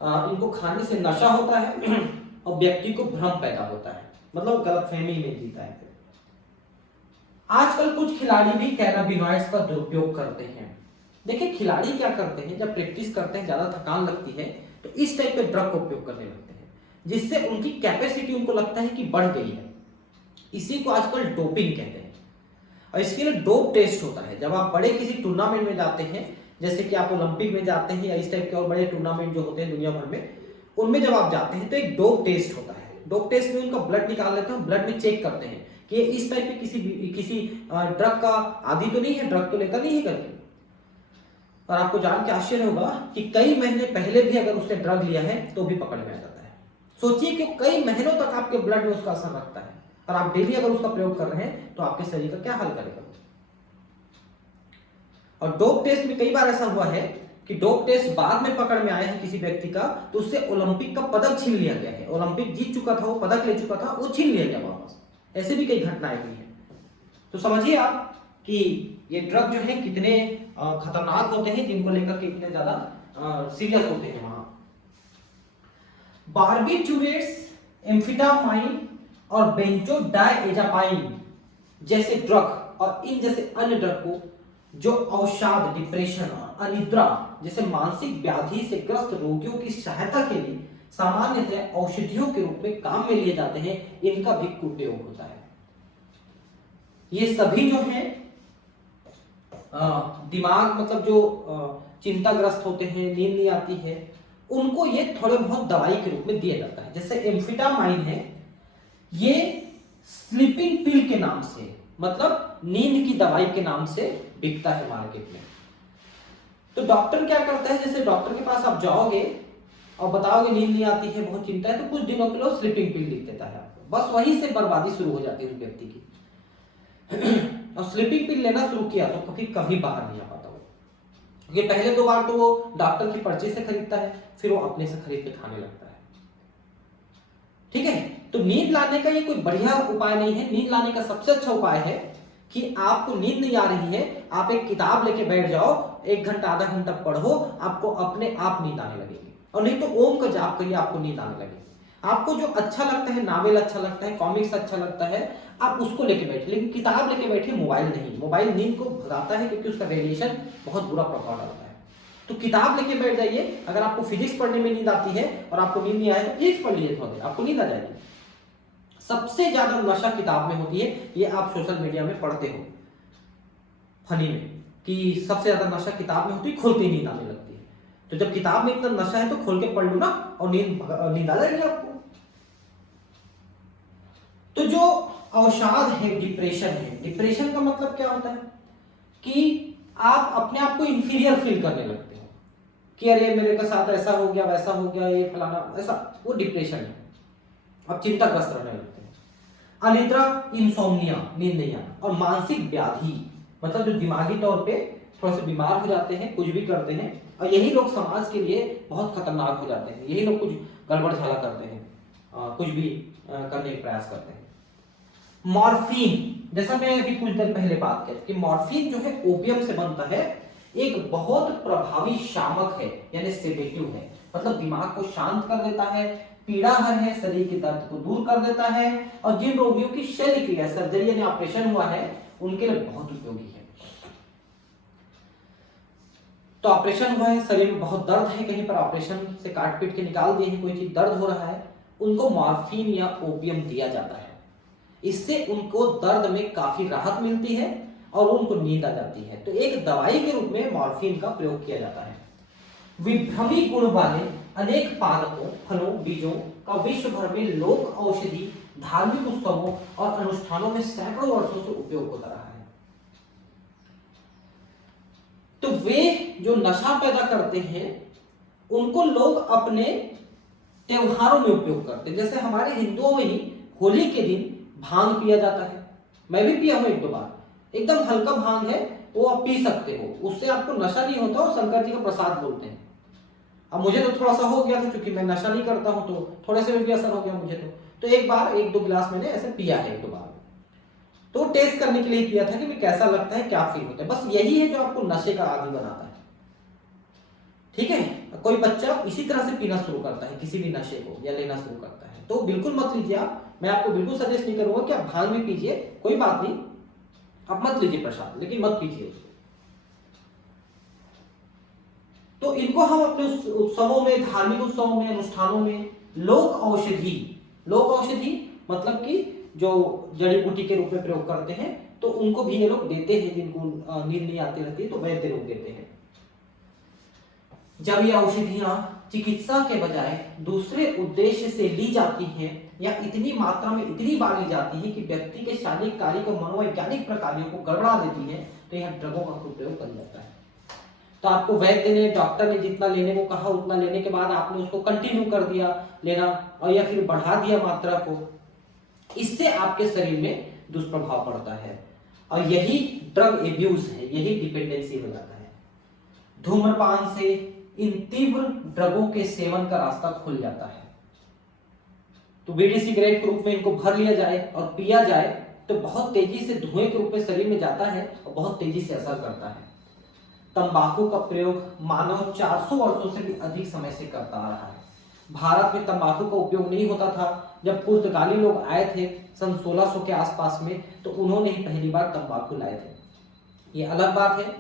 इनको खाने से नशा होता है और व्यक्ति को भ्रम पैदा होता है, मतलब गलतफहमी में जीता है। आजकल कुछ खिलाड़ी भी कैनाबिनॉइड्स का दुरुपयोग करते हैं। देखिए, खिलाड़ी क्या करते हैं, जब प्रैक्टिस करते हैं, ज्यादा थकान लगती है, तो इस टाइप के ड्रग का उपयोग करने लगते हैं, जिससे उनकी कैपेसिटी उनको लगता है कि बढ़ गई है। इसी को आजकल डोपिंग कहते हैं। और इसके लिए डोप टेस्ट होता है। जब आप बड़े किसी टूर्नामेंट में जाते हैं, जैसे कि आप ओलंपिक में जाते हैं या इस टाइप के और बड़े टूर्नामेंट जो होते हैं दुनिया भर में, उनमें जब आप जाते हैं तो एक डोप टेस्ट होता है। डोप टेस्ट में उनका ब्लड निकाल लेते हैं, ब्लड में चेक करते हैं कि ये इस टाइप के किसी ड्रग का आदी तो नहीं है, ड्रग तो लेता नहीं है करके। और आपको जान के आश्चर्य होगा कि कई महीने पहले भी अगर उसने ड्रग लिया है तो भी पकड़ में आ जाता है। सोचिए कि कई महीनों तक आपके ब्लड में उसका असर रखता है, और आप डेली अगर उसका प्रयोग कर रहे हैं तो आपके शरीर का क्या हाल करेगा। और डोप टेस्ट में कई बार ऐसा हुआ है कि डोप टेस्ट बाद में पकड़ में आया है किसी व्यक्ति का, तो उससे ओलंपिक का पदक छीन लिया गया है। ओलंपिक जीत चुका था, वो पदक ले चुका था, वो छीन लिया गया वापस। ऐसे भी कई घटनाएं हुई हैं। तो समझिए आप कि ये ड्रग जो है कितने खतरनाक होते हैं, जिनको लेकर के इतने ज्यादा सीरियस होते हैं। वहां बार्बिट्यूरेट्स, एम्फेटामाइन और बेंजोडाइएजापाइन जैसे ड्रग और इन जैसे अन्य ड्रग को जो अवसाद, डिप्रेशन और अनिद्रा जैसे मानसिक व्याधि से ग्रस्त रोगियों की सहायता के लिए सामान्यतः औषधियों के रूप में काम में लिए जाते हैं, इनका भी उपयोग होता है। ये सभी जो है दिमाग मतलब जो चिंताग्रस्त होते हैं, नींद नहीं आती है, उनको ये थोड़े बहुत दवाई के रूप में दिया जाता है। जैसे एम्फेटामाइन है, ये स्लीपिंग पिल के नाम से, मतलब नींद की दवाई के नाम से बिकता है मार्केट में। तो डॉक्टर क्या करता है, जैसे डॉक्टर के पास आप जाओगे और बताओगे नींद नहीं आती है, बहुत चिंता है, तो कुछ दिनों के लिए स्लीपिंग पिल लिख देता है आपको। बस वहीं से बर्बादी शुरू हो जाती है उस व्यक्ति की। और स्लीपिंग पिल लेना शुरू किया तो कभी कभी बाहर नहीं आ पाता वो, क्योंकि पहले 2 बार तो वो डॉक्टर की पर्ची से खरीदता है, फिर वो अपने से खरीद के खाने लगता है। ठीक है, तो नींद लाने का ये कोई बढ़िया उपाय नहीं है। नींद लाने का सबसे अच्छा उपाय है कि आपको नींद नहीं आ रही है, आप एक किताब लेके बैठ जाओ, 1 घंटा आधा घंटा पढ़ो, आपको अपने आप नींद आने लगेगी। और नहीं तो ओम का जाप करिए, आपको नींद आने लगेगी। आपको जो अच्छा लगता है, नावल अच्छा लगता है, कॉमिक्स अच्छा लगता है, आप उसको लेके बैठे, लेकिन किताब लेके बैठे, मोबाइल नहीं। मोबाइल नींद को भगाता है क्योंकि उसका रेडिएशन बहुत बुरा प्रभाव डालता है। तो किताब लेके बैठ जाइए। अगर आपको फिजिक्स पढ़ने में नींद आती है और आपको नींद नहीं आए तो फिजिक्स पढ़ लीजिए थोड़ा देर, आपको नींद आ जाएगी। सबसे ज्यादा नशा किताब में होती है, ये आप सोशल मीडिया में पढ़ते हो फनी में कि सबसे ज्यादा नशा किताब में होती है, खोलते ही नींद आने लगती है। तो जब किताब में इतना नशा है तो खोल के पढ़ लो ना, और नींद आ जाएगी आपको। तो जो अवसाद है, डिप्रेशन है, डिप्रेशन का मतलब क्या होता है कि आप अपने आप को इंफीरियर फील करने लगते हो कि अरे मेरे के साथ ऐसा हो गया, वैसा हो गया, ये फलाना, ऐसा, वो डिप्रेशन है। आप चिंताग्रस्त रहने लगते हैं। अनिद्रा, इंसोम्निया, नींद नहीं आना, और मानसिक व्याधि मतलब जो दिमागी तौर पे थोड़ा सा बीमार हो जाते हैं, कुछ भी करते हैं, और यही लोग समाज के लिए बहुत खतरनाक हो जाते हैं। यही लोग कुछ गड़बड़ झाला करते हैं, कुछ भी करने का प्रयास करते हैं। मॉर्फिन, जैसा मैं अभी कुछ देर पहले बात की कि मॉर्फिन जो है ओपियम से बनता है, एक बहुत प्रभावी शामक है, यानी सेडेटिव है, मतलब दिमाग को शांत कर देता है, पीड़ाहर है, शरीर के दर्द को दूर कर देता है, और जिन रोगियों की शल्य क्रिया, सर्जरी यानी ऑपरेशन हुआ है, उनके लिए बहुत उपयोगी है। तो ऑपरेशन हुआ है, शरीर में बहुत दर्द है, कहीं पर ऑपरेशन से काट पीट के निकाल दिए हैं, कोई चीज दर्द हो रहा है, उनको मॉर्फिन या ओपियम दिया जाता है। इससे उनको दर्द में काफी राहत मिलती है और उनको नींद आ जाती है। तो एक दवाई के रूप में मॉर्फिन का प्रयोग किया जाता है। विभ्रमी गुण वाले अनेक पादपों, फलों, बीजों का विश्व भर में लोक औषधि, धार्मिक उत्सवों और अनुष्ठानों में सैकड़ों वर्षों से उपयोग होता रहा है। तो वे जो नशा पैदा करते हैं, उनको लोग अपने त्योहारों में उपयोग करते हैं। जैसे हमारे हिंदुओं में ही होली के दिन भांग पिया जाता है, मैं भी पिया हूं 1-2 बार, एकदम हल्का भांग है, वो आप पी सकते हो, उससे आपको नशा नहीं होता, और शंकर जी का प्रसाद बोलते हैं। अब मुझे तो थोड़ा सा हो गया था, क्योंकि मैं नशा नहीं करता हूं, तो थोड़े से भी असर हो गया मुझे। तो एक बार 1-2 गिलास मैंने ऐसे पिया है 1-2 बार, तो टेस्ट करने के लिए पिया था कि मैं कैसा लगता है, क्या फील होता है। बस यही है जो आपको नशे का आदी बनाता है। ठीक है, कोई बच्चा इसी तरह से पीना शुरू करता है किसी भी नशे को, या लेना शुरू करता है, तो बिल्कुल मत लीजिए आप। मैं आपको बिल्कुल सजेस्ट नहीं करूंगा कि आप भांग भी पीजिए, कोई बात नहीं, आप मत लीजिए प्रसाद, लेकिन मत पीजिए उसको। तो इनको हम अपने उत्सवों में, धार्मिक उत्सवों में, अनुष्ठानों में लोक औषधि, लोक औषधि मतलब कि जो जड़ी बूटी के रूप में प्रयोग करते हैं, तो उनको भी ये लोग देते हैं, जिनको नींद नहीं आती रहती है, तो वैद्य लोग देते हैं। जब ये औषधियां चिकित्सा के बजाय दूसरे उद्देश्य से ली जाती हैं, या इतनी मात्रा में इतनी बार ली जाती है कि व्यक्ति के शारीरिक कार्य को, मनोवैज्ञानिक प्रक्रियाओं को गड़बड़ा देती है, तो यह ड्रगों का प्रयोग कर जाता है। तो आपको वैद्य ने, डॉक्टर ने जितना लेने को कहा उतना लेने के बाद आपने उसको कंटिन्यू कर दिया लेना, और या फिर बढ़ा दिया मात्रा को, इससे आपके शरीर में दुष्प्रभाव पड़ता है, और यही ड्रग एब्यूज है, यही डिपेंडेंसी हो जाता है। धूम्रपान से इन तीव्र ड्रगों के सेवन का रास्ता खुल जाता है। तो बीड़ी सिगरेट के रूप में इनको भर लिया जाए और पिया जाए तो बहुत तेजी से धुएं के रूप में शरीर में जाता है और बहुत तेजी से असर करता है। तंबाकू का प्रयोग मानव 400 वर्षों से भी अधिक समय से करता आ रहा है। भारत में तंबाकू का उपयोग नहीं होता था। जब पुर्तगाली लोग आए थे सन 1600 के आसपास में, तो उन्होंने ही पहली बार तंबाकू लाए थे। ये अलग बात है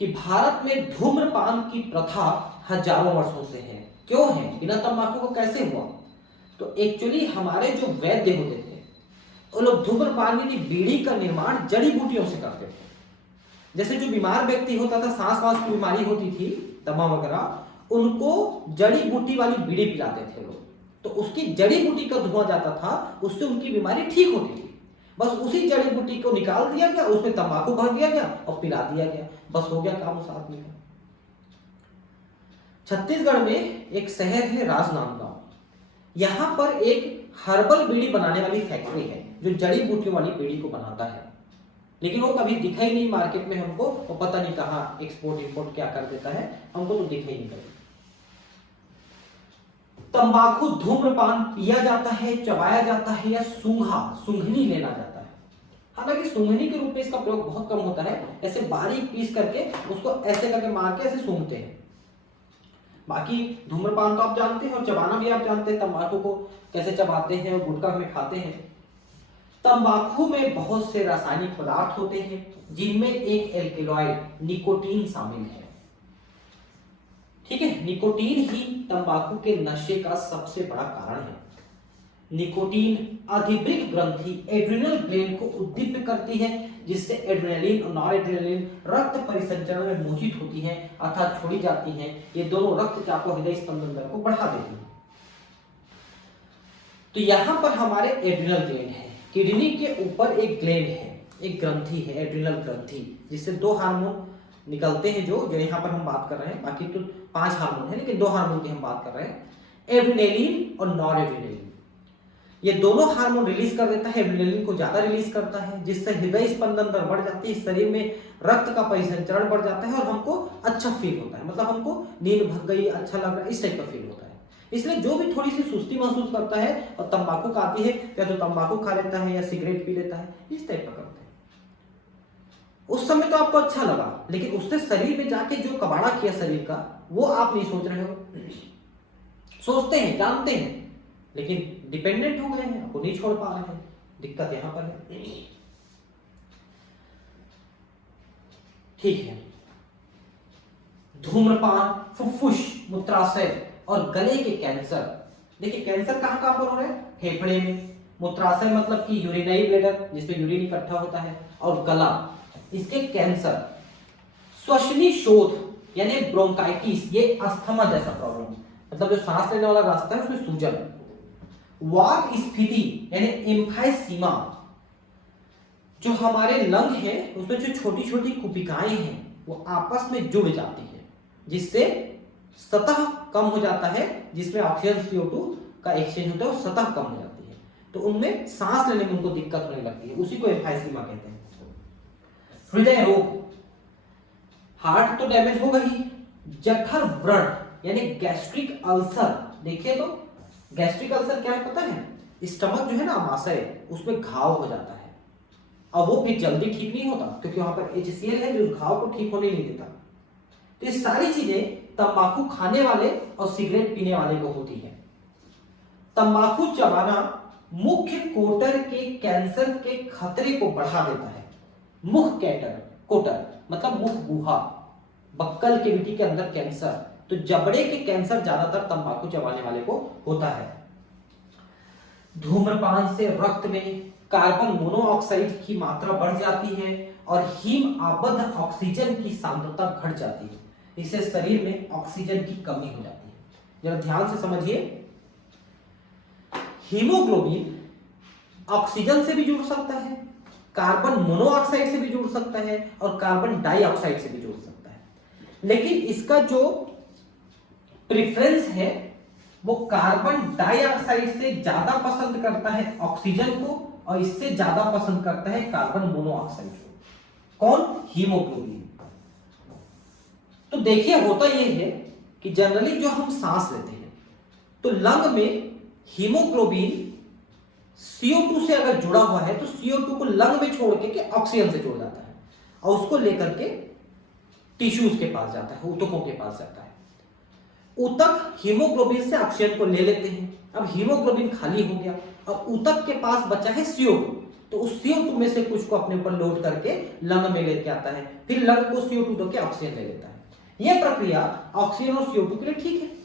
कि भारत में धूम्रपान की प्रथा हजारों वर्षों से है। क्यों है? बिना तंबाकू को कैसे हुआ? तो एक्चुअली हमारे जो वैद्य होते थे वो लोग धूम्रपान यानी बीड़ी का निर्माण जड़ी बूटियों से करते थे। जैसे जो बीमार व्यक्ति होता था, सांस वास की बीमारी होती थी, दमा वगैरह, उनको जड़ी बूटी वाली बीड़ी पिलाते थे लोग। तो उसकी जड़ी बूटी का धुआं जाता था, उससे उनकी बीमारी ठीक होती थी। बस उसी जड़ी बूटी को निकाल दिया गया, उसमें तंबाकू भर दिया गया और पिला दिया गया, बस हो गया काम उस आदमी का। छत्तीसगढ़ में एक शहर है राजनांदगांव। यहां पर एक हर्बल बीड़ी बनाने वाली फैक्ट्री है जो जड़ी बूटियों वाली बीड़ी को बनाता है, लेकिन वो कभी दिखा ही नहीं मार्केट में हमको। वो पता नहीं कहाँ एक्सपोर्ट इंपोर्ट क्या कर देता है, हमको तो दिखा ही नहीं कभी। तंबाकू धूम्रपान पिया जाता है, चबाया जाता है या सूंघनी लेना जाता है। हालांकि सूंघनी के रूप में इसका प्रयोग बहुत कम होता है। ऐसे बारीक पीस करके उसको ऐसे करके मार के ऐसे सूंघते हैं। बाकी धूम्रपान तो आप जानते हैं और चबाना भी आप जानते हैं, तंबाकू को कैसे चबाते हैं और गुटखा में खाते हैं। तंबाकू में बहुत से रासायनिक पदार्थ होते हैं जिनमें एक एल्केलॉइड निकोटीन शामिल है। ठीक है, निकोटीन ही तंबाकू के नशे का सबसे बड़ा कारण है। निकोटीन अधिवृक्क ग्रंथि एड्रिनल ग्लैंड को उद्दीपित करती है, जिससे एड्रेनलिन और नॉरएड्रेनलिन रक्त परिसंचरण में मोहित होती हैं अर्थात छोड़ी जाती हैं। ये दोनों रक्तचाप और हृदय स्पंदन दर को बढ़ा देती हैं। तो यहां पर हमारे एड्रिनल ग्लैंड है। किडनी के ऊपर एक ग्लैंड है, एक ग्रंथि है एड्रिनल ग्रंथि, जिससे दो हार्मोन निकलते हैं जो यहाँ पर हम बात कर रहे हैं। बाकी तो 5 हार्मोन है, लेकिन 2 हार्मोन की हम बात कर रहे हैं, एड्रेनलिन और नॉरएड्रेनलिन। ये दोनों हार्मोन रिलीज कर देता है। एड्रेनलिन को ज्यादा रिलीज करता है, जिससे हृदय स्पंदन दर बढ़ जाती है, शरीर में रक्त का परिसंचरण बढ़ जाता है और हमको अच्छा फील होता है। मतलब हमको नींद भग गई, अच्छा लग रहा है, इस टाइप का फील होता है। इसलिए जो भी थोड़ी सी सुस्ती महसूस करता है और तंबाकू खाती है, या तो तंबाकू खा लेता है या सिगरेट पी लेता है, इस टाइप का करते हैं। उस समय तो आपको अच्छा लगा, लेकिन उसने शरीर में जाके जो कबाड़ा किया शरीर का, वो आप नहीं सोच रहे हो। सोचते हैं, जानते हैं, लेकिन डिपेंडेंट हो गए हैं, आपको नहीं छोड़ पा रहे हैं। दिक्कत यहां पर है। ठीक है, धूम्रपान फुफ्फुस, मूत्राशय और गले के कैंसर। देखिए कैंसर कहां कहां पर हो रहे हैं? फेफड़े में। मूत्राशय मतलब कि यूरिनरी ब्लैडर, जिसमें यूरिन इकट्ठा होता है, और गला, इसके कैंसर। श्वसनी शोथ यानी ब्रोंकाइटिस, ये अस्थमा जैसा प्रॉब्लम, मतलब जो सांस लेने वाला रास्ता है उसमें सूजन। वात स्फीति यानी एम्फाइसीमा, जो हमारे लंग है उसमें जो छोटी छोटी कुपिकाएं हैं वो आपस में जुड़ जाती है, जिससे सतह कम हो जाता है, जिसमें ऑक्सीजन CO2 का एक्सचेंज होता है, और सतह कम हो जाती है, तो उनमें सांस लेने में उनको दिक्कत होने लगती है। उसी को एम्फाइसीमा कहते हैं। हृदय रोग, हार्ट तो डैमेज होगा ही। जठर व्रण यानी गैस्ट्रिक अल्सर। देखिए तो गैस्ट्रिक अल्सर क्या है पता है? स्टमक जो है ना, आमाशय, उसमें घाव हो जाता है, और वो फिर जल्दी ठीक नहीं होता, क्योंकि वहां पर HCl है जो उस घाव को ठीक होने नहीं देता। तो ये सारी चीजें तंबाकू खाने वाले और सिगरेट पीने वाले को होती है। तंबाकू चबाना मुख्य कोटर के कैंसर के खतरे को बढ़ा देता है। मुख कोटर मतलब मुख गुहा, बक्कल कैविटी के अंदर कैंसर। तो जबड़े के कैंसर ज्यादातर तंबाकू चबाने वाले को होता है। धूम्रपान से रक्त में कार्बन मोनोऑक्साइड की मात्रा बढ़ जाती है और हीम आबद्ध ऑक्सीजन की सांद्रता घट जाती है। इससे शरीर में ऑक्सीजन की कमी हो जाती है। जरा ध्यान से समझिए, हीमोग्लोबिन ऑक्सीजन से भी जुड़ सकता है, कार्बन मोनोऑक्साइड से भी जुड़ सकता है और कार्बन डाइऑक्साइड से भी जुड़ सकता है, लेकिन इसका जो प्रेफरेंस है वो कार्बन डाइऑक्साइड से ज्यादा पसंद करता है ऑक्सीजन को, और इससे ज्यादा पसंद करता है कार्बन मोनोऑक्साइड को। कौन? हीमोग्लोबिन। तो देखिए होता ये है कि जनरली जो हम सांस लेते हैं तो लंग में हीमोग्लोबिन CO2 से अगर जुड़ा हुआ है तो CO2 को लंग में छोड़ के ऑक्सीजन से जुड़ जाता है और उसको लेकर के टिश्यूज के पास जाता है, ऊतकों के पास जाता है। ऊतक हीमोग्लोबिन से ऑक्सीजन को ले लेते हैं। अब हीमोग्लोबिन खाली हो गया और ऊतक के पास बचा है CO2, तो उस CO2 में से कुछ को अपने ऊपर लोड करके लंग में लेके आता है, फिर लंग को CO2 दो के ऑक्सीजन ले लेता है। यह प्रक्रिया ऑक्सीजन और CO2 के लिए ठीक है।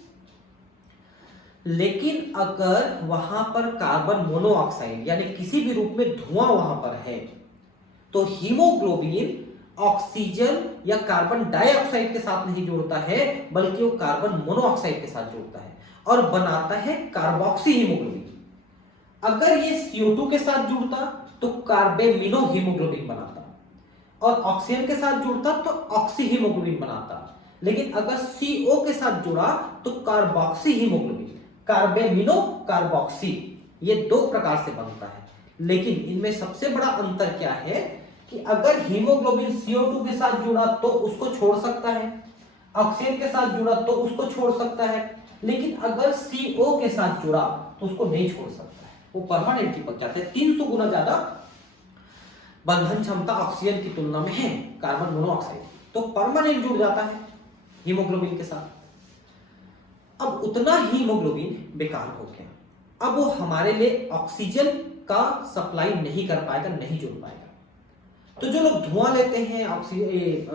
लेकिन अगर वहां पर कार्बन मोनोऑक्साइड यानी किसी भी रूप में धुआं वहां पर है तो हीमोग्लोबिन ऑक्सीजन या कार्बन डाइऑक्साइड के साथ नहीं जुड़ता है बल्कि वो कार्बन मोनोऑक्साइड के साथ जुड़ता है और बनाता है कार्बोक्सी हीमोग्लोबिन। अगर ये CO2 के साथ जुड़ता तो कार्बेमिनो हीमोग्लोबिन बनाता और ऑक्सीजन के साथ जुड़ता तो ऑक्सी हीमोग्लोबिन बनाता। लेकिन अगर CO के साथ जुड़ा तो कार्बोक्सी हीमोग्लोबिन, कार्बेमिनो कार्बोक्सी, ये दो प्रकार से बनता है। लेकिन इनमें सबसे बड़ा अंतर क्या है कि अगर हीमोग्लोबिन CO2 के साथ जुड़ा तो उसको छोड़ सकता है, ऑक्सीजन के साथ जुड़ा तो उसको छोड़ सकता है, लेकिन अगर CO के साथ जुड़ा तो उसको नहीं छोड़ सकता है। वो परमानेंटली पक जाता है। 300 गुना ज्यादा बंधन क्षमता ऑक्सीजन की तुलना में है कार्बन मोनोऑक्साइड, तो परमानेंट जुड़ जाता है हीमोग्लोबिन के साथ। अब उतना हीमोग्लोबिन बेकार हो गया, अब वो हमारे लिए ऑक्सीजन का सप्लाई नहीं कर पाएगा, नहीं जुड़ पाएगा। तो जो लोग धुआं लेते हैं,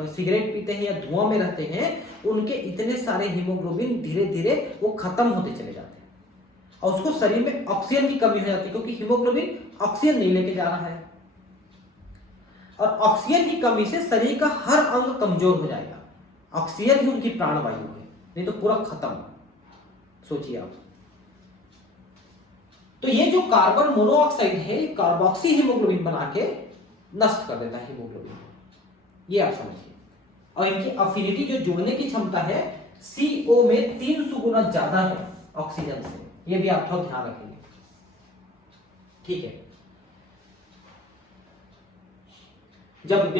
सिगरेट पीते हैं या धुआं में रहते हैं, उनके इतने सारे हीमोग्लोबिन धीरे धीरे वो खत्म होते चले जाते हैं और उसको शरीर में ऑक्सीजन की कमी हो जाती है क्योंकि हीमोग्लोबिन ऑक्सीजन नहीं लेके जा रहा है और ऑक्सीजन की कमी से शरीर का हर अंग कमजोर हो जाएगा। ऑक्सीजन ही उनकी प्राणवायु है, नहीं तो पूरा खत्म। सोचिए आप। तो ये जो कार्बन मोनोऑक्साइड है कार्बोक्सी हीमोग्लोबिन बना के नष्ट कर देता है हीमोग्लोबिन, ये आप समझिए। और इनकी अफिनिटी जो जुड़ने की क्षमता है CO में 300 गुना ज्यादा है ऑक्सीजन से, ये भी आप थोड़ा ध्यान रखेंगे, ठीक है। जब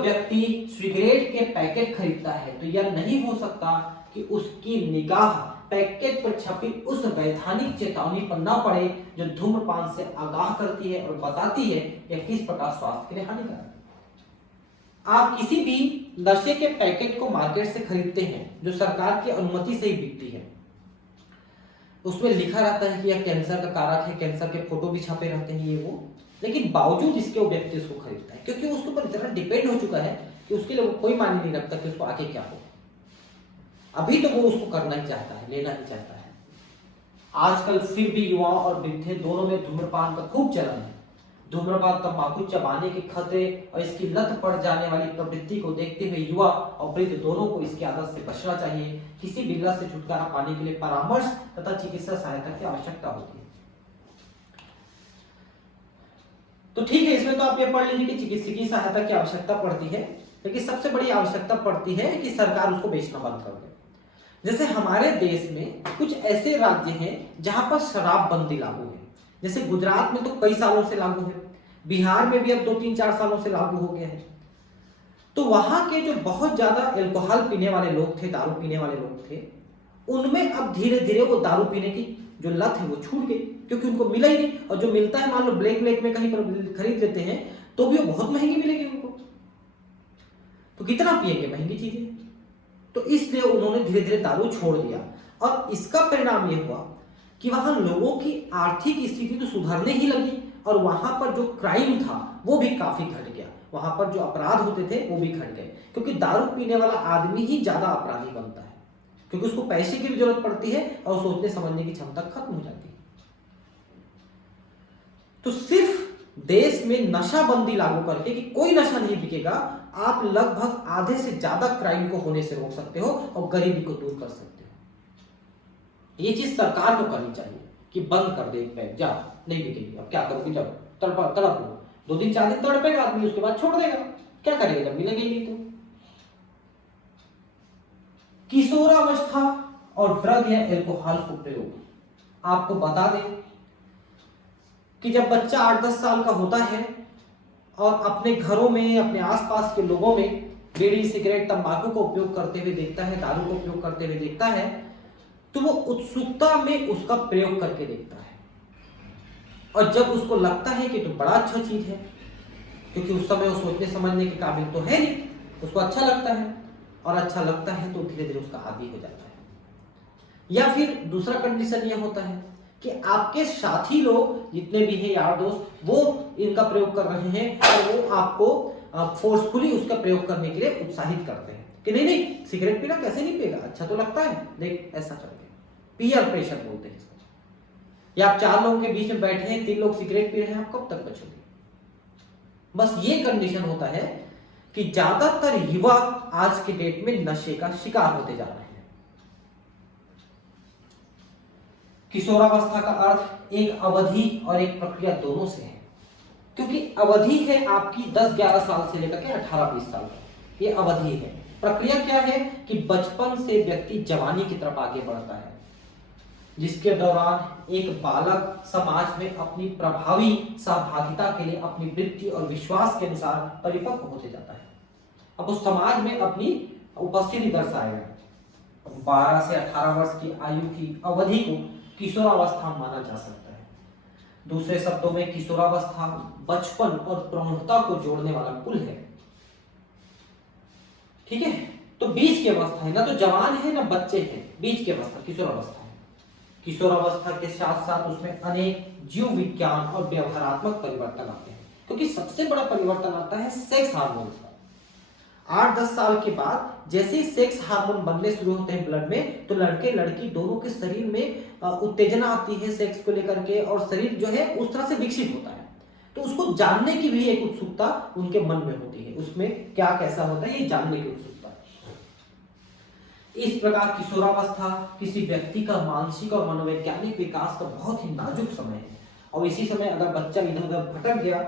व्यक्ति सिगरेट के पैकेट खरीदता है तो यह नहीं हो सकता कि उसकी निगाह पैकेट पर छपी उस वैधानिक चेतावनी पर ना पड़े जो धूम्रपान से आगाह करती है और बताती है यह किस प्रकार स्वास्थ्य के लिए हानिकारक है। आप किसी भी नशे के पैकेट को मार्केट से खरीदते हैं जो सरकार की अनुमति से ही बिकती है, उसमें लिखा रहता है कि यह कैंसर का कारक है, कैंसर के फोटो भी छपे रहते हैं ये वो, लेकिन बावजूद इसके वो व्यक्ति उसको खरीदता है क्योंकि उसके ऊपर इतना डिपेंड हो चुका है कि उसके लिए वो कोई मायने नहीं रखता कि उसको आगे क्या हो। अभी तो वो उसको करना ही चाहता है, लेना ही चाहता है। आजकल फिर भी युवा और वृद्ध दोनों में धूम्रपान का खूब चलन है। धूम्रपान तंबाकू चबाने के खतरे और इसकी लत पड़ जाने वाली प्रवृत्ति को देखते हुए युवा और वृद्ध दोनों को इसकी आदत से बचना चाहिए। किसी भी लत से छुटकारा पाने के लिए परामर्श तथा चिकित्सा सहायता की आवश्यकता होती है। तो ठीक है, इसमें तो आप ये पढ़ लीजिए कि चिकित्सकीय सहायता की आवश्यकता पड़ती है, लेकिन सबसे बड़ी आवश्यकता पड़ती है कि सरकार उसको बेचना बंद कर दे। जैसे हमारे देश में कुछ ऐसे राज्य हैं जहां पर शराबबंदी लागू है, जैसे गुजरात में तो कई सालों से लागू है, बिहार में भी अब 2-3-4 सालों से लागू हो गया है। तो वहां के जो बहुत ज्यादा अल्कोहल पीने वाले लोग थे, दारू पीने वाले लोग थे, उनमें अब धीरे धीरे वो दारू पीने की जो लत है वो छूट गई क्योंकि उनको मिला ही नहीं। और जो मिलता है मान लो ब्लैक में कहीं पर खरीद लेते हैं तो भी वो बहुत महंगी मिलेगी उनको, तो कितना पिएंगे महंगी चीजें। तो इसलिए उन्होंने धीरे धीरे दारू छोड़ दिया और इसका परिणाम यह हुआ कि वहां लोगों की आर्थिक स्थिति तो सुधरने ही लगी और वहां पर जो क्राइम था वो भी काफी घट गया, वहां पर जो अपराध होते थे वो भी घट गए क्योंकि दारू पीने वाला आदमी ही ज्यादा अपराधी बनता है क्योंकि उसको पैसे की भी जरूरत पड़ती है और सोचने समझने की क्षमता खत्म हो जाती है। तो सिर्फ देश में नशाबंदी लागू करके कि कोई नशा नहीं बिकेगा, आप लगभग आधे से ज्यादा क्राइम को होने से रोक सकते हो और गरीबी को दूर कर सकते हो। ये चीज सरकार को करनी चाहिए कि बंद कर दे एक पैक, जा नहीं बिकेगी। अब क्या करोगे, जब तड़प 2 दिन 4 दिन तड़पेगा आदमी, उसके बाद छोड़ देगा, क्या करेगा जब मिलेगी नहीं तो। किशोरावस्था और ड्रग या एल्कोहल को प्रयोग, आपको बता दें कि जब बच्चा 8-10 साल का होता है और अपने घरों में, अपने आसपास के लोगों में बीड़ी, सिगरेट, तंबाकू का उपयोग करते हुए देखता है, दारू का उपयोग करते हुए देखता है, तो वो उत्सुकता में उसका प्रयोग करके देखता है। और जब उसको लगता है कि तो बड़ा अच्छा चीज है, क्योंकि उस समय वो सोचने समझने के काबिल तो है नहीं, उसको अच्छा लगता है, और अच्छा लगता है तो धीरे धीरे उसका आदी हो जाता है। या फिर दूसरा कंडीशन यह होता है कि आपके साथी लोग जितने भी हैं, यार दोस्त, वो इनका प्रयोग कर रहे हैं और वो आपको फोर्सफुली उसका प्रयोग करने के लिए उत्साहित करते हैं कि नहीं नहीं, सिगरेट पीना कैसे नहीं पिएगा, अच्छा तो लगता है, देख ऐसा करके। पीयर प्रेशर बोलते हैं इसको। या आप 4 लोगों के बीच में बैठे हैं, 3 लोग सिगरेट पी रहे हैं, आप कब तक बचोगे? बस ये कंडीशन होता है कि ज्यादातर युवा आज के डेट में नशे का शिकार होते जा रहे हैं। किशोरावस्था का अर्थ एक अवधि और एक प्रक्रिया दोनों से है, क्योंकि अवधि है आपकी 10-11 साल से लेकर के 18-20 साल तक, ये अवधि है। प्रक्रिया क्या है कि बचपन से व्यक्ति जवानी की तरफ आगे बढ़ता है, जिसके दौरान एक बालक समाज में अपनी प्रभावी सहभागिता के लिए अपनी वृत्ति और विश्वास के अनुसार परिपक्व होते जाता है। अब उस समाज में अपनी उपस्थिति दर्शाएगा। 12 से 18 वर्ष की आयु की अवधि को किशोरावस्था माना जा सकता है। दूसरे शब्दों में किशोरावस्था बचपन और प्रौढ़ता को जोड़ने वाला पुल है। ठीक है, तो बीच की अवस्था है, ना तो जवान है ना बच्चे हैं, बीच की अवस्था किशोरावस्था है। किशोरावस्था के साथ साथ उसमें अनेक जीव विज्ञान और व्यवहारात्मक परिवर्तन आते हैं, क्योंकि सबसे बड़ा परिवर्तन आता है सेक्स हार्मोन का। 8-10 साल के बाद जैसे ही सेक्स हार्मोन बनने शुरू होते हैं ब्लड में, तो लड़के लड़की दोनों के शरीर में उत्तेजना आती है सेक्स को लेकर के, और शरीर जो है उस तरह से विकसित होता है। तो उसको जानने की भी एक उत्सुकता उनके मन में होती है, उसमें क्या कैसा होता है ये जानने की उत्सुकता। इस प्रकार किशोरावस्था किसी व्यक्ति का मानसिक और मनोवैज्ञानिक विकास का बहुत ही नाजुक समय है, और इसी समय अगर बच्चा इधर उधर भटक गया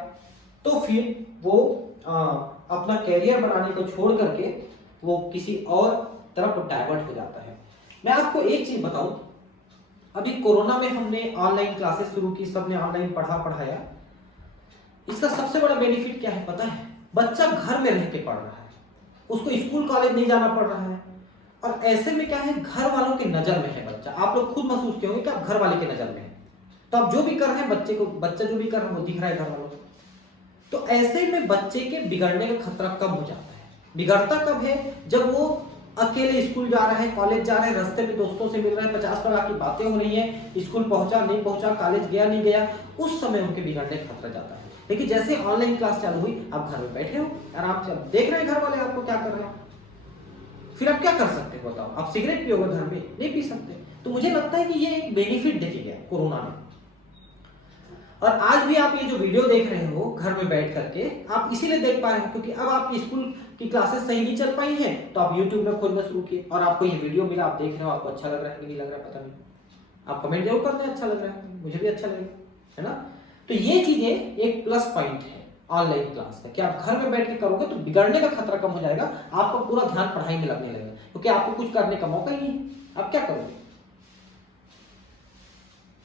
तो फिर वो अपना कैरियर बनाने को छोड़ करके वो किसी और तरफ डाइवर्ट हो जाता है। मैं आपको एक चीज बताऊं, अभी कोरोना में हमने ऑनलाइन क्लासेस शुरू की, सबने ऑनलाइन पढ़ाया। इसका सबसे बड़ा बेनिफिट क्या है पता है? बच्चा घर में रह के पढ़ रहा है, उसको स्कूल कॉलेज नहीं जाना पड़ रहा है, और ऐसे में क्या है, घर वालों की नजर में है बच्चा। आप लोग खुद महसूस किए होंगे कि आप घर वाले की नजर में है, तो आप जो भी कर रहे हैं बच्चा जो भी कर रहा है वो दिख रहा है घर वालों को। तो ऐसे में बच्चे के बिगड़ने का खतरा कम हो जाता है। बिगड़ता कब है? जब वो अकेले स्कूल जा रहा है, कॉलेज जा रहा है, रास्ते में दोस्तों से मिल रहा है, 50 प्रकार की बातें हो रही है, स्कूल पहुंचा नहीं पहुंचा, कॉलेज गया नहीं गया, उस समय उनके बिगड़ने का खतरा जाता है। लेकिन जैसे ऑनलाइन क्लास चालू हुई, आप घर में बैठे हो, आराम से देख रहे हैं घर वाले आपको क्या कर रहे हैं, फिर आप क्या कर सकते हो बताओ? आप सिगरेट पियोगे घर में? नहीं पी सकते। तो मुझे लगता है कि ये एक बेनिफिट देखी गया कोरोना में। और आज भी आप ये जो वीडियो देख रहे हो घर में बैठ करके, आप इसीलिए देख पा रहे हो क्योंकि अब आप स्कूल की क्लासेस सही नहीं चल पाई हैं, तो आप यूट्यूब में खोलना शुरू किए और आपको ये वीडियो मिला, आप देख रहे हो, आपको अच्छा लग रहा है कि नहीं लग रहा है पता नहीं, आप कमेंट जरूर करते हैं अच्छा लग रहा है, मुझे भी अच्छा लगेगा, है ना। तो ये चीजें एक प्लस पॉइंट है ऑनलाइन क्लास का कि आप घर में बैठ के करोगे तो बिगड़ने का खतरा कम हो जाएगा, आपका पूरा ध्यान पढ़ाई में लगने लगेगा, क्योंकि आपको कुछ करने का मौका ही नहीं, आप क्या करोगे?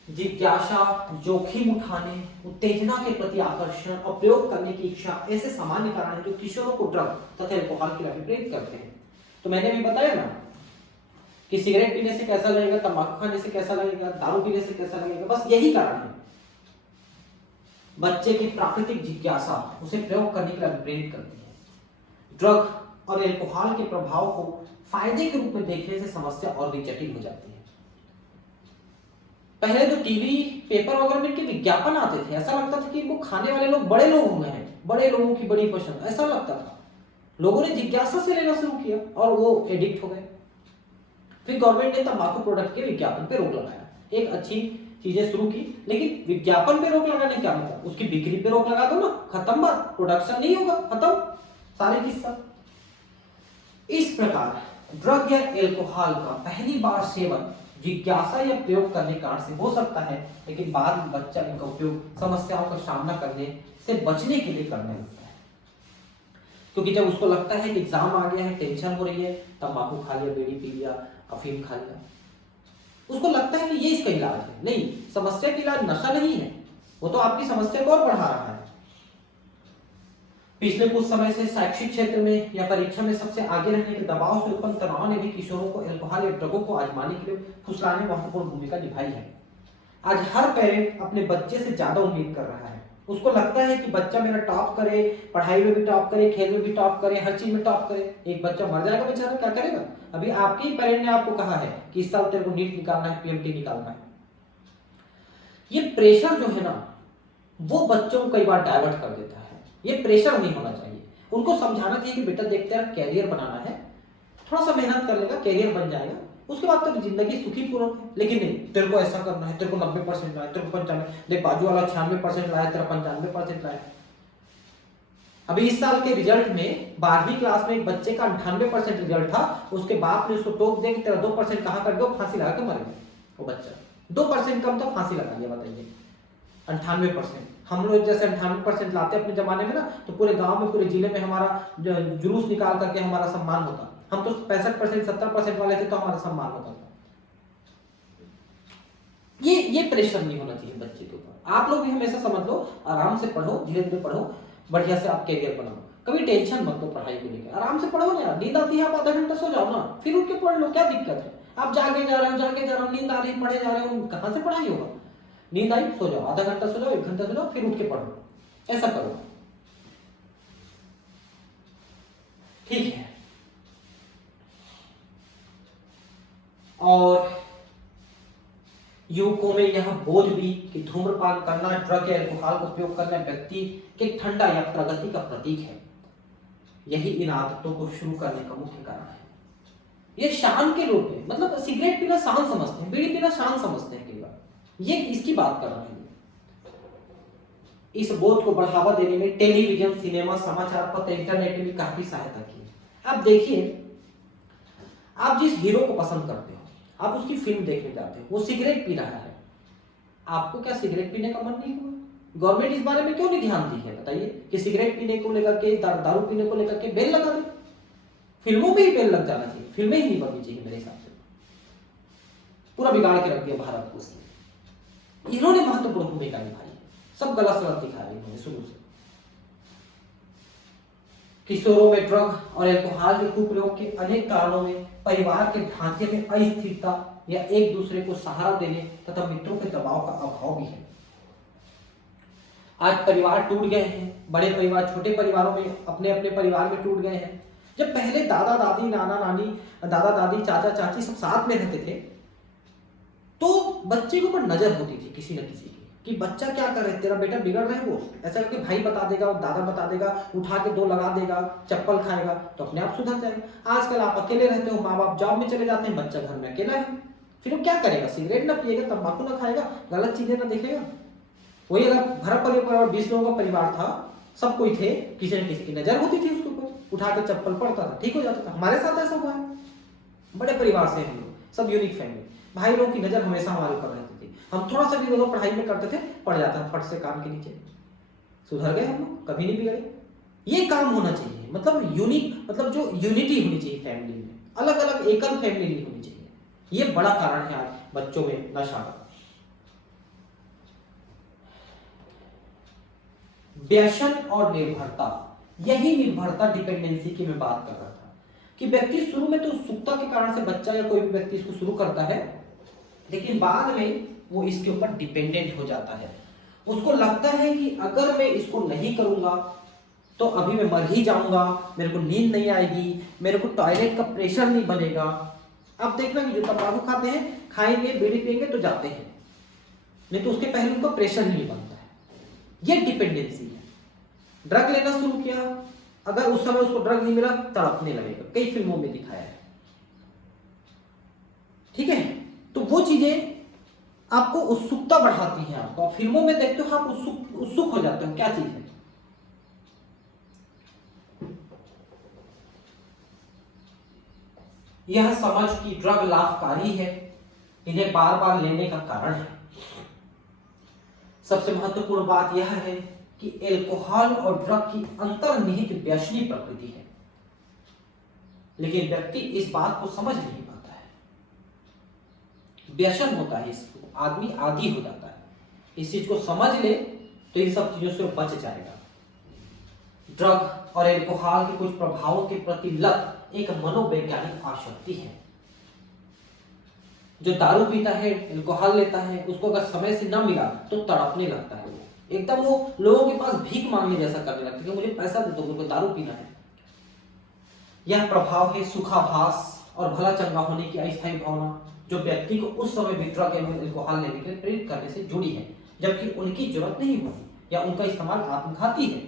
जिज्ञासा, जोखिम उठाने, उत्तेजना के प्रति आकर्षण और प्रयोग करने की इच्छा ऐसे सामान्य कारण हैं जो किशोरों को ड्रग तथा अल्कोहल के लिए प्रेरित करते हैं। तो मैंने भी बताया ना कि सिगरेट पीने से कैसा लगेगा, तंबाकू खाने से कैसा लगेगा, दारू पीने से कैसा लगेगा, बस यही कारण है। बच्चे की प्राकृतिक जिज्ञासा उसे प्रयोग करने के लिए प्रेरित करती है। ड्रग और अल्कोहल के प्रभाव को फायदे के रूप में देखने से समस्या और भी जटिल हो जाती है। पहले तो टीवी, पेपर वगैरह में इनके विज्ञापन आते थे, ऐसा लगता था कि इनको खाने वाले लोग बड़े लोग होंगे हैं, बड़े लोगों की बड़ी पसंद, ऐसा लगता था। लोगों ने जिज्ञासा से लेना शुरू किया और वो एडिक्ट हो गए। फिर गवर्नमेंट ने तंबाकू प्रोडक्ट के विज्ञापन पे रोक लगाया, एक अच्छी चीजें शुरू की, लेकिन विज्ञापन पे रोक लगाने क्या मतलब? उसकी बिक्री पे रोक लगा दो ना, खत्म बात, प्रोडक्शन नहीं होगा, खत्म सारी चीज सब। इस प्रकार ड्रग या अल्कोहल का पहली बार सेवन जिज्ञासा या प्रयोग करने कारण से हो सकता है, लेकिन बाद में बच्चा इनका उपयोग समस्याओं का सामना करने से बचने के लिए करने लगता है। क्योंकि जब उसको लगता है कि एग्जाम आ गया है, टेंशन हो रही है, तंबाकू खा लिया, बीड़ी पी लिया, अफीम खा लिया, उसको लगता है कि ये इसका इलाज है। नहीं, समस्या का इलाज नशा नहीं है, वो तो आपकी समस्या को और बढ़ा रहा है। पिछले कुछ समय से शैक्षिक क्षेत्र में या परीक्षा में सबसे आगे रहने के दबाव से उत्पन्न तनाव ने भी किशोरों को अल्कोहल या ड्रगों को आजमाने के लिए फुसलाने में महत्वपूर्ण भूमिका निभाई है। आज हर पेरेंट अपने बच्चे से ज्यादा उम्मीद कर रहा है। उसको लगता है कि बच्चा मेरा टॉप करे, पढ़ाई में भी टॉप करे, खेल में भी टॉप करे, हर चीज में टॉप करे। एक बच्चा मर जाएगा बेचारा, क्या करेगा? अभी आपके ही पेरेंट ने आपको कहा है कि इस साल तेरे को नीट निकालना है, पीएमटी निकालना है। ये प्रेशर जो है ना, वो बच्चों को कई बार डाइवर्ट कर देता है। ये प्रेशर नहीं होना चाहिए। उनको समझाना चाहिए कि बेटा देख तेरा कैरियर बनाना है, थोड़ा सा मेहनत कर लेगा, कैरियर बन जाएगा, उसके बाद तो जिंदगी सुखी पूर्ण है। लेकिन नहीं, तेरे को ऐसा करना है, तेरे को 90% लाए, तेरे को 95, देख बाजू वाला 96% लाया, तेरा 95% लाया। अभी इस साल के रिजल्ट में 12वीं क्लास में एक बच्चे का 98% रिजल्ट था। उसके बाप ने उसको टोक दिया कि तेरा 2% कहाँ कर गया, फांसी लगा के मर गया वो बच्चा। 2% कम तो फांसी लगा दिया, बताइए। 98%। हम लोग जैसे 98% लाते अपने जमाने में ना, तो पूरे गांव में, पूरे जिले में हमारा जुलूस निकाल करके हमारा सम्मान होता। हम तो 65% 70% वाले थे तो हमारा सम्मान होता था। ये प्रेशर नहीं होना चाहिए बच्चे के ऊपर। आप लोग भी हमेशा समझ लो, आराम से पढ़ो, धीरे धीरे पढ़ो, बढ़िया से आप कैरियर बनाओ, कभी टेंशन मत लो पढ़ाई को लेकर। आराम से पढ़ो ना यार, नींद आती है आप आधा घंटा सो जाओ ना, फिर उठ के पढ़ लो, क्या दिक्कत है? आप जागे जा रहे हो, नींद आ रही, पढ़े जा रहे हो, कहां से पढ़ाई होगा? नींद आई, सो जाओ, आधा घंटा सो जाओ, 1 घंटा सो जाओ, फिर उठ के पढ़ो, ऐसा करो, ठीक है। और युवकों में यह बोध भी कि धूम्रपान करना, ड्रग या अल्कोहल का उपयोग करना व्यक्ति के ठंडा या प्रगति का प्रतीक है। यही इन आदतों को शुरू करने का मुख्य कारण है। ये शान के रूप में, मतलब सिगरेट पीना शान समझते हैं, बीड़ी पीना शान समझते हैं कई बार, ये इसकी बात कर रहे हैं। इस बोध को बढ़ावा देने में टेलीविजन, सिनेमा, समाचार पत्र, इंटरनेट ने भी काफी सहायता की है। आप देखिए, आप जिस हीरो को पसंद करते हो, आप उसकी फिल्म देखने जाते हो, वो सिगरेट पी रहा है, आपको क्या सिगरेट पीने का मन नहीं हुआ? गवर्नमेंट इस बारे में क्यों नहीं ध्यान दी है बताइए, कि सिगरेट पीने को लेकर के, दारू पीने को लेकर के बेल लगा दे। फिल्मों में ही बेल लग जाना चाहिए, फिल्में ही नहीं बननी चाहिए मेरे हिसाब से। पूरा बिगाड़ के रख दिया भारत को उसने। इन्होंने महत्वपूर्ण भूमिका निभाई है, सब गलत सलत दिखा रहे हैं शुरू से। किशोरों में ड्रग और अल्कोहल के कुप्रयोग के अनेक कारणों में परिवार के ढांचे में अस्थिरता या एक दूसरे को सहारा देने तथा मित्रों के दबाव का अभाव भी है। आज परिवार टूट गए हैं, बड़े परिवार छोटे परिवारों में, अपने अपने परिवार में टूट गए हैं। जब पहले दादा दादी, नाना नानी, दादा दादी, चाचा चाची सब साथ में रहते थे, तो बच्चे के ऊपर नजर होती थी किसी न किसी की, कि बच्चा क्या कर रहा है, तेरा बेटा बिगड़ रहा है, वो ऐसा करके भाई बता देगा, दादा बता देगा, उठा के 2 लगा देगा, चप्पल खाएगा तो अपने आप सुधर जाएगा। आजकल आप अकेले रहते हो, माँ बाप जॉब में चले जाते हैं, बच्चा घर में अकेला है, फिर वो क्या करेगा? सिगरेट ना पिएगा, तंबाकू ना खाएगा, गलत चीजें ना देखेगा। वही अगर भरा परिवार 20 लोगों का परिवार था, सब कोई थे, किसी न किसी की नजर होती थी उसके ऊपर, उठा के चप्पल पड़ता था, ठीक हो जाता था। हमारे साथ ऐसा हुआ है, बड़े परिवार से हम लोग, सब यूनिक फैमिली, भाई लोगों की नजर हमेशा हमारे ऊपर रहती थी। हम थोड़ा सा भी दोनों पढ़ाई में करते थे, पड़ जाता था फट से कान के नीचे, सुधर गए हम लोग, कभी नहीं बिगड़े। ये काम होना चाहिए, मतलब यूनिक, मतलब जो यूनिटी होनी चाहिए फैमिली में, अलग अलग एकल फैमिली नहीं होनी चाहिए। ये बड़ा कारण है आज बच्चों में नशा का। व्यसन और निर्भरता, यही निर्भरता, डिपेंडेंसी की मैं बात कर रहा था, कि व्यक्ति शुरू में तो उत्सुकता के कारण से बच्चा या कोई भी व्यक्ति इसको शुरू करता है, लेकिन बाद में वो इसके ऊपर डिपेंडेंट हो जाता है। उसको लगता है कि अगर मैं इसको नहीं करूंगा तो अभी मैं मर ही जाऊंगा, मेरे को नींद नहीं आएगी, मेरे को टॉयलेट का प्रेशर नहीं बनेगा। अब देखना कि जो तंबाकू खाते हैं, खाएंगे, बीड़ी पिएंगे तो जाते हैं, नहीं तो उसके पहले उनका प्रेशर नहीं बनता है। ये डिपेंडेंसी है। ड्रग लेना शुरू किया, अगर उस समय उसको ड्रग नहीं मिला, तड़पने लगेगा, कई फिल्मों में दिखाया है, ठीक है। तो वो चीजें आपको उत्सुकता बढ़ाती हैं, आपको फिल्मों में देखते हो, आप उत्सुक हो जाते हो, क्या चीज है। यह समझ कि ड्रग लाभकारी है, इन्हें बार बार लेने का कारण है। सबसे महत्वपूर्ण बात यह है कि अल्कोहल और ड्रग की अंतर्निहित व्यसनी प्रकृति है, लेकिन व्यक्ति इस बात को समझ नहीं पाता है। व्यसन होता है इसको, आदमी आदी हो जाता है। इस चीज को समझ ले तो इन सब चीजों से बच जाएगा। ड्रग और एल्कोहल के कुछ प्रभावों के प्रति लत एक मनोवैज्ञानिक आसक्ति है। जो दारू पीता है, एल्कोहल लेता है, उसको अगर समय से ना मिला तो तड़पने लगता है। वो एकदम वो लोगों के पास भीख मांगने जैसा करने लगता है कि मुझे पैसा दे दो, मुझे दारू पीना है। यह प्रभाव है सुखाभास और भला चंगा होने की अस्थायी भावना, जो व्यक्ति को उस समय भी ड्रग एवं एल्कोहल लेने के लिए प्रेरित करने से जुड़ी है, जबकि उनकी जरूरत नहीं होती या उनका इस्तेमाल आत्मघाती है।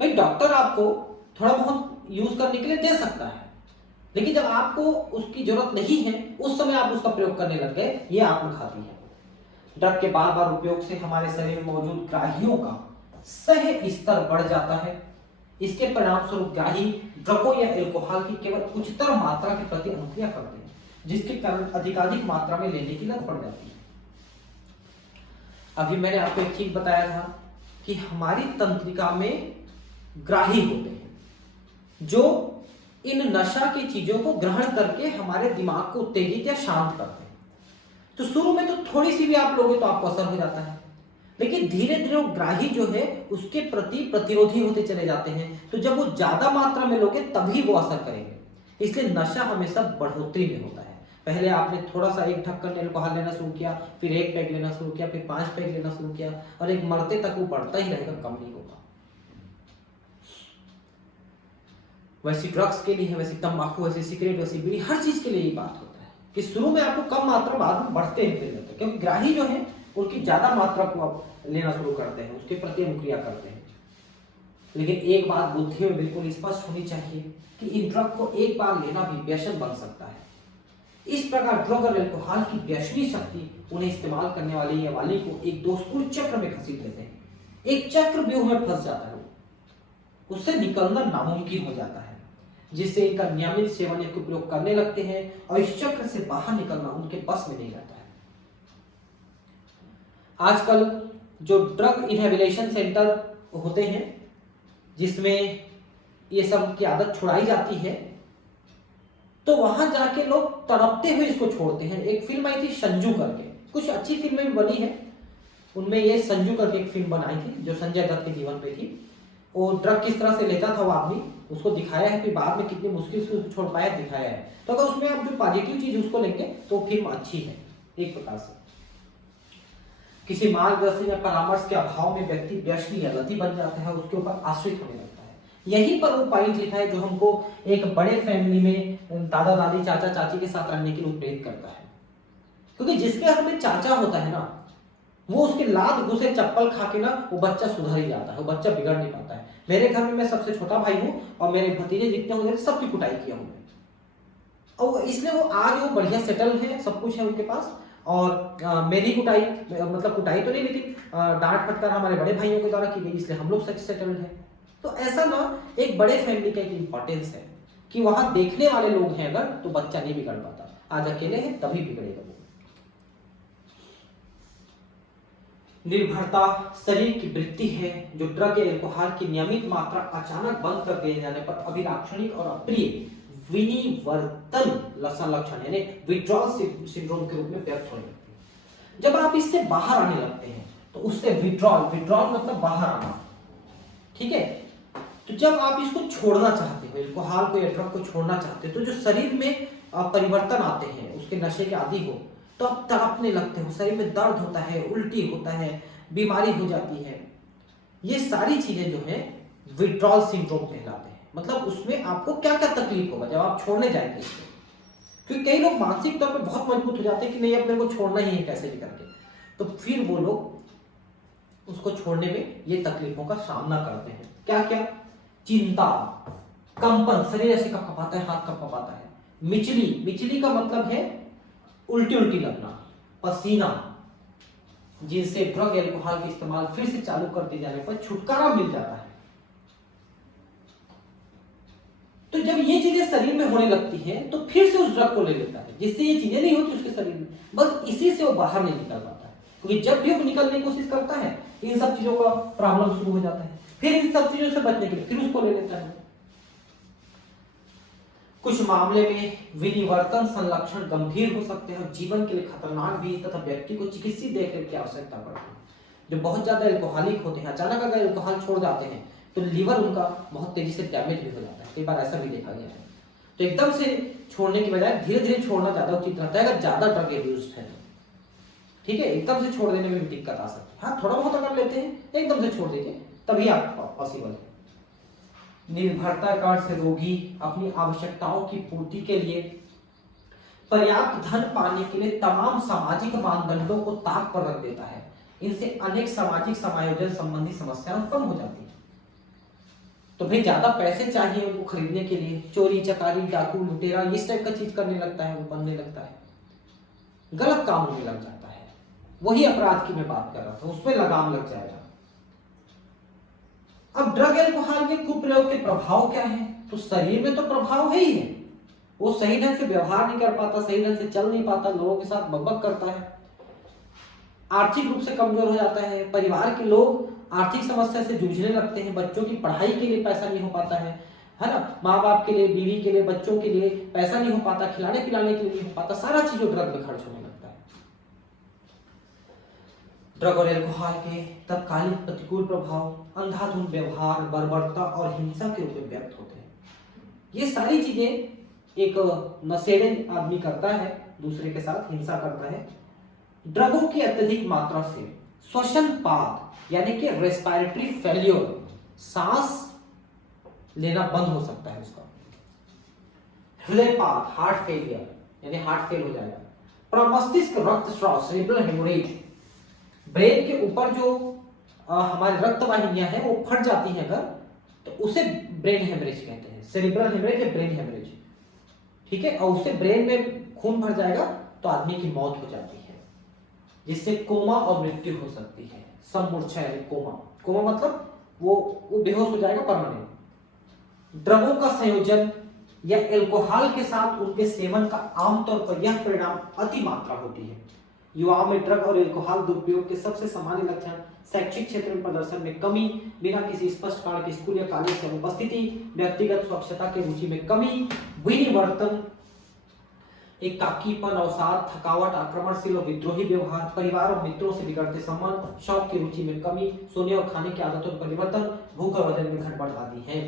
भाई डॉक्टर आपको थोड़ा बहुत यूज करने के लिए दे सकता है, लेकिन जब आपको उसकी जरूरत नहीं है उस समय आप उसका प्रयोग करने लग गए, ये आत्मघाती है। ड्रग के बार बार उपयोग से हमारे शरीर में मौजूद ग्राहियों का सह स्तर बढ़ जाता है। इसके परिणाम स्वरूप ग्राही ड्रगों या एल्कोहल की केवल उच्चतर मात्रा के प्रति अनुक्रिया करते हैं, जिसके कारण अधिकाधिक मात्रा में लेने की लत पड़ जाती है। अभी मैंने आपको एक चीज बताया था कि हमारी तंत्रिका में ग्राही होते हैं जो इन नशा की चीजों को ग्रहण करके हमारे दिमाग को उत्तेजित या शांत करते हैं। तो शुरू में तो थोड़ी सी भी आप लोगे तो आपको असर हो जाता है, लेकिन धीरे धीरे वो ग्राही जो है उसके प्रति प्रतिरोधी होते चले जाते हैं। तो जब वो ज्यादा मात्रा में लोगे तभी वो असर करेंगे। इसलिए नशा हमेशा बढ़ोतरी में होता है। पहले आपने थोड़ा सा एक ढक्कन एल्कोहल लेना शुरू किया, फिर एक पैक लेना शुरू किया, फिर 5 पैक लेना शुरू किया, और एक मरते तक वो बढ़ता ही रहेगा, कम नहीं होगा। वैसी ड्रग्स के लिए है, वैसी तंबाकू, वैसी सिगरेट, वैसी बीड़ी, हर चीज के लिए ये बात होता है कि शुरू में आपको कम मात्रा, बाद में बढ़ते ही जाते हैं, क्योंकि ग्राही जो है उनकी ज्यादा मात्रा को आप लेना शुरू करते हैं, उसके प्रति अनुक्रिया करते हैं। लेकिन एक बात बुद्धि में बिल्कुल स्पष्ट होनी चाहिए कि इन ड्रग को एक बार लेना भी व्यसन बन सकता है। इस प्रकार ड्रग और एल्कोहल की व्यसनी शक्ति उन्हें इस्तेमाल करने वाले या वाली को एक दोषपूर्ण चक्र में घसीट लेते हैं। एक चक्र व्यूह में फंस जाता है, उससे निकलना नामुमकिन हो जाता है, जिससे इनका नियमित सेवन या उपयोग करने लगते हैं और इस चक्र से बाहर निकलना उनके बस में नहीं रहता है। आजकल जो ड्रग इनहेबिलिटेशन सेंटर होते हैं जिसमें ये सब की आदत छुड़ाई जाती है, तो वहां जाके लोग तड़पते हुए इसको छोड़ते हैं। एक फिल्म आई थी संजू करके, कुछ अच्छी फिल्में भी बनी है, उनमें ये संजू करके एक फिल्म बनाई थी जो संजय दत्त के जीवन पे थी। वो ड्रग किस तरह से लेता था वो आदमी, उसको दिखाया है, फिर बाद में कितनी मुश्किल से छोड़ पाया दिखाया है। तो अगर उसमें आप जो पॉजिटिव चीज उसको लेंगे तो फिल्म अच्छी है। एक प्रकार से किसी मार्गदर्शन या परामर्श के अभाव में व्यक्ति व्यसनी या लती बन जाता है, उसके ऊपर आश्रित होने लगता है। यहीं पर वो पॉइंट लिखा है जो हमको एक बड़े फैमिली में दादा दादी चाचा चाची के साथ रहने के लिए प्रेरित करता है। क्योंकि जिसके घर में चाचा होता है ना, वो उसके लात घुसे चप्पल खा के ना वो बच्चा सुधर ही जाता है, वो बच्चा बिगड़ नहीं पाता है। मेरे घर में मैं सबसे छोटा भाई हूँ और मेरे भतीजे जितने होंगे सबकी कुटाई किया हूँ, और इसलिए वो आज वो बढ़िया सेटल है, सब कुछ है उनके पास। और मेरी कुटाई, मतलब कुटाई तो नहीं लेकिन डांट फटकार हमारे बड़े भाइयों के द्वारा की गई, इसलिए हम लोग सेटल्ड है। तो ऐसा ना एक बड़े फैमिली का एक इंपॉर्टेंस है कि वहां देखने वाले लोग हैं अगर तो बच्चा नहीं बिगड़ पाता, आज अकेले है तभी बिगड़ेगा वो। निर्भरता शरीर की वृत्ति है जो ड्रग या एल्कोहल की नियमित मात्रा अचानक बंद कर दिए जाने पर अभिलाक्षणिक और अप्रिय विनिवर्तन लक्षण यानी विड्रॉल सिंड्रोम के रूप में व्यक्त होने लगती है। जब आप इससे बाहर आने लगते हैं तो उससे विड्रॉल मतलब बाहर आना, ठीक है। तो जब आप इसको छोड़ना चाहते हो, एल्कोहल को या ड्रग को छोड़ना चाहते हो, तो जो शरीर में परिवर्तन आते हैं, उसके नशे के आदी हो तो आप तड़पने लगते हो, शरीर में दर्द होता है, उल्टी होता है, बीमारी हो जाती है। ये सारी चीजें जो है विड्रॉल सिंड्रोम कहलाते हैं। मतलब उसमें आपको क्या क्या तकलीफ होगा जब आप छोड़ने जाएंगे इसको, क्योंकि कई लोग मानसिक तौर पे बहुत मजबूत हो जाते हैं कि नहीं अपने को छोड़ना ही है कैसे भी करके, तो फिर वो लोग उसको छोड़ने में ये तकलीफों का सामना करते हैं। क्या क्या? चिंता, कंपन, शरीर ऐसे कपकपाता है, हाथ कपकपाता है, मिचली का मतलब है उल्टी लगना, पसीना, जिनसे ड्रग एल्कोहल का इस्तेमाल फिर से चालू कर दिए जाने पर छुटकारा मिल जाता है। तो जब ये चीजें शरीर में होने लगती हैं तो फिर से उस ड्रग को ले लेता है, जिससे ये चीजें नहीं होती उसके शरीर में, बस इसी से वो बाहर नहीं निकल पाता है। क्योंकि जब भी वो निकलने की कोशिश करता है इन सब चीजों का प्रॉब्लम शुरू हो जाता है, फिर इन सब चीजों से बचने के लिए फिर उसको ले लेता है। कुछ मामले में विनिवर्तन संलक्षण गंभीर हो सकते हैं और जीवन के लिए खतरनाक भी, तथा व्यक्ति को चिकित्सीय देखरेख की आवश्यकता पड़ती है। जो बहुत ज्यादा एल्कोहलिक होते हैं, अचानक अगर एल्कोहल छोड़ जाते हैं तो लीवर उनका बहुत तेजी से डैमेज भी हो जाता है, कई बार ऐसा भी देखा गया है। तो एकदम से छोड़ने की बजाय धीरे धीरे छोड़ना ज्यादा उचित रहता है अगर ज्यादा ड्रग एब्यूज्ड है तो। ठीक है, एकदम से छोड़ देने में भी दिक्कत आ सकती है। हाँ, थोड़ा बहुत अगर लेते हैं एकदम से छोड़ दीजिए, तभी आप पॉसिबल है। निर्भरता कार्ड से रोगी अपनी आवश्यकताओं की पूर्ति के लिए पर्याप्त धन पाने के लिए तमाम सामाजिक मानदंडों को ताक पर रख देता है। इनसे अनेक सामाजिक समायोजन संबंधी समस्याएं उत्पन्न हो जाती है। तो भाई ज्यादा पैसे चाहिए उनको खरीदने के लिए, चोरी चकारी डाकू लुटेरा इस टाइप का चीज करने लगता है, वो बनने लगता है, गलत काम होने लग जाता है। वही अपराध की मैं बात कर रहा था, उसमें लगाम लग जाएगा। अब ड्रग एल्कोहल के कुप्रयोग के प्रभाव क्या है? तो शरीर में तो प्रभाव है ही है, वो सही ढंग से व्यवहार नहीं कर पाता, सही ढंग से चल नहीं पाता, लोगों के साथ बकबक करता है, आर्थिक रूप से कमजोर हो जाता है, परिवार के लोग आर्थिक समस्या से जूझने लगते हैं, बच्चों की पढ़ाई के लिए पैसा नहीं हो पाता है ना, माँ बाप के लिए, बीवी के लिए, बच्चों के लिए पैसा नहीं हो पाता, खिलाने पिलाने के लिए नहीं हो पाता, सारा चीज ड्रग में खर्च होने लगता है। ड्रग और एल्कोहल के तत्कालिक प्रतिकूल प्रभाव अंधाधुंध व्यवहार, बर्बरता और हिंसा के रूप में व्यक्त होते हैं। ये सारी चीजें एक नशेड़ी आदमी करता है, दूसरे के साथ हिंसा करता है। ड्रगों की अत्यधिक मात्रा से श्वसन पात यानी कि रेस्पिरेटरी फेल्योर, सांस लेना बंद हो सकता है उसका, हृदयपात हार्ट फेलियर यानी हार्ट फेल हो जाएगा, प्रमस्तिष्क रक्तस्राव सेरेब्रल हेमोरेज, ब्रेन के ऊपर जो हमारे रक्त वाहिनियां हैं वो फट जाती हैं अगर, तो उसे ब्रेन हेमरेज कहते हैं, सेरेब्रल हेमरेज या ब्रेन हेमरेज। ठीक है, और उससे ब्रेन में खून भर जाएगा तो आदमी की मौत हो जाती है, जिससे कोमा और मृत्यु हो सकती है। समूर्छा यानी कोमा, कोमा मतलब वो बेहोश हो जाएगा परमानेंट। ड्रगों का संयोजन या एल्कोहल के साथ उनके सेवन का आमतौर पर यह परिणाम अति मात्रा होती है। युवाओं में ड्रग और एल्कोहल दुरुपयोग के सबसे सामान्य लक्षण शैक्षिक क्षेत्र में प्रदर्शन में कमी, बिना किसी स्पष्ट कारण के स्कूल या कॉलेज से अनुपस्थिति, व्यक्तिगत स्वच्छता की रुचि में कमी, विनिवर्तन, एकाकीपन, अवसाद, थकावट, आक्रमणशील और विद्रोही व्यवहार, परिवार और मित्रों से बिगड़ते संबंध, शौक की रुचि में कमी, सोने और खाने की आदतों में परिवर्तन, भूख और वजन में घटबढ़ आदि है।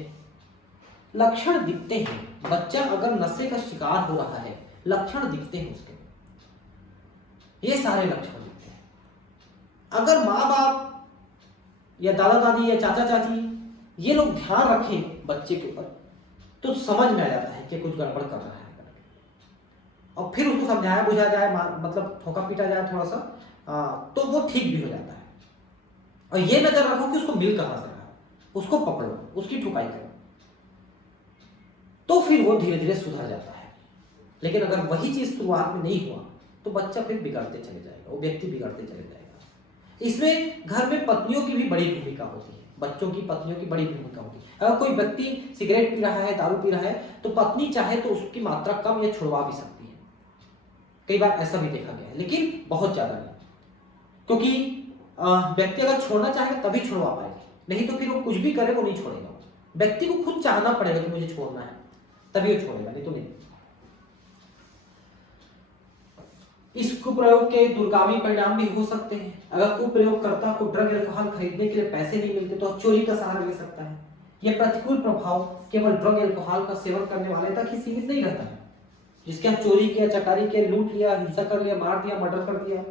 लक्षण दिखते हैं, बच्चा अगर नशे का शिकार हो रहा है, लक्षण दिखते हैं उसके, ये सारे लक्षण दिखते हैं। अगर माँ बाप या दादा दादी या चाचा चाची ये लोग ध्यान रखें बच्चे के ऊपर, तो समझ में आ जाता है कि कुछ गड़बड़ कर रहा है, और फिर उसको समझाया बुझाया जाए, मतलब ठोका पीटा जाए थोड़ा सा, तो वो ठीक भी हो जाता है। और ये नजर रखो कि उसको मिल कहां से रहा है, उसको पकड़ो, उसकी ठुकाई करो, तो फिर वो धीरे धीरे सुधर जाता है। लेकिन अगर वही चीज शुरुआत में नहीं हुआ तो बच्चा फिर बिगड़ते चले जाएगा, वो व्यक्ति बिगड़ते चले जाएगा। इसमें घर में पत्नियों की भी बड़ी भूमिका होती है, बच्चों की पत्नियों की बड़ी भूमिका होती है। अगर कोई व्यक्ति सिगरेट पी रहा है, दारू पी रहा है, तो पत्नी चाहे तो उसकी मात्रा कम या छुड़वा भी सकती है, कई बार ऐसा भी देखा गया है, लेकिन बहुत ज्यादा नहीं, क्योंकि व्यक्ति अगर छोड़ना चाहेगा तभी छुड़वा पाएगा, नहीं तो फिर वो कुछ भी करे वो नहीं छोड़ेगा। व्यक्ति को खुद चाहना पड़ेगा कि मुझे छोड़ना है, तभी वो छोड़ेगा, नहीं तो नहीं। इस कुप्रयोग के दुर्गामी परिणाम भी हो सकते हैं। अगर कुप्रयोगकर्ता को ड्रग एल्कोहल खरीदने के लिए पैसे नहीं मिलते तो चोरी का सहारा ले सकता है। यह प्रतिकूल प्रभाव केवल ड्रग एल्कोहल का सेवन करने वाले तक ही सीमित नहीं रहता है, जिसके यहाँ चोरी किया, चकारी किया, लूट लिया, हिंसा कर लिया, मार दिया, मर्डर कर दिया,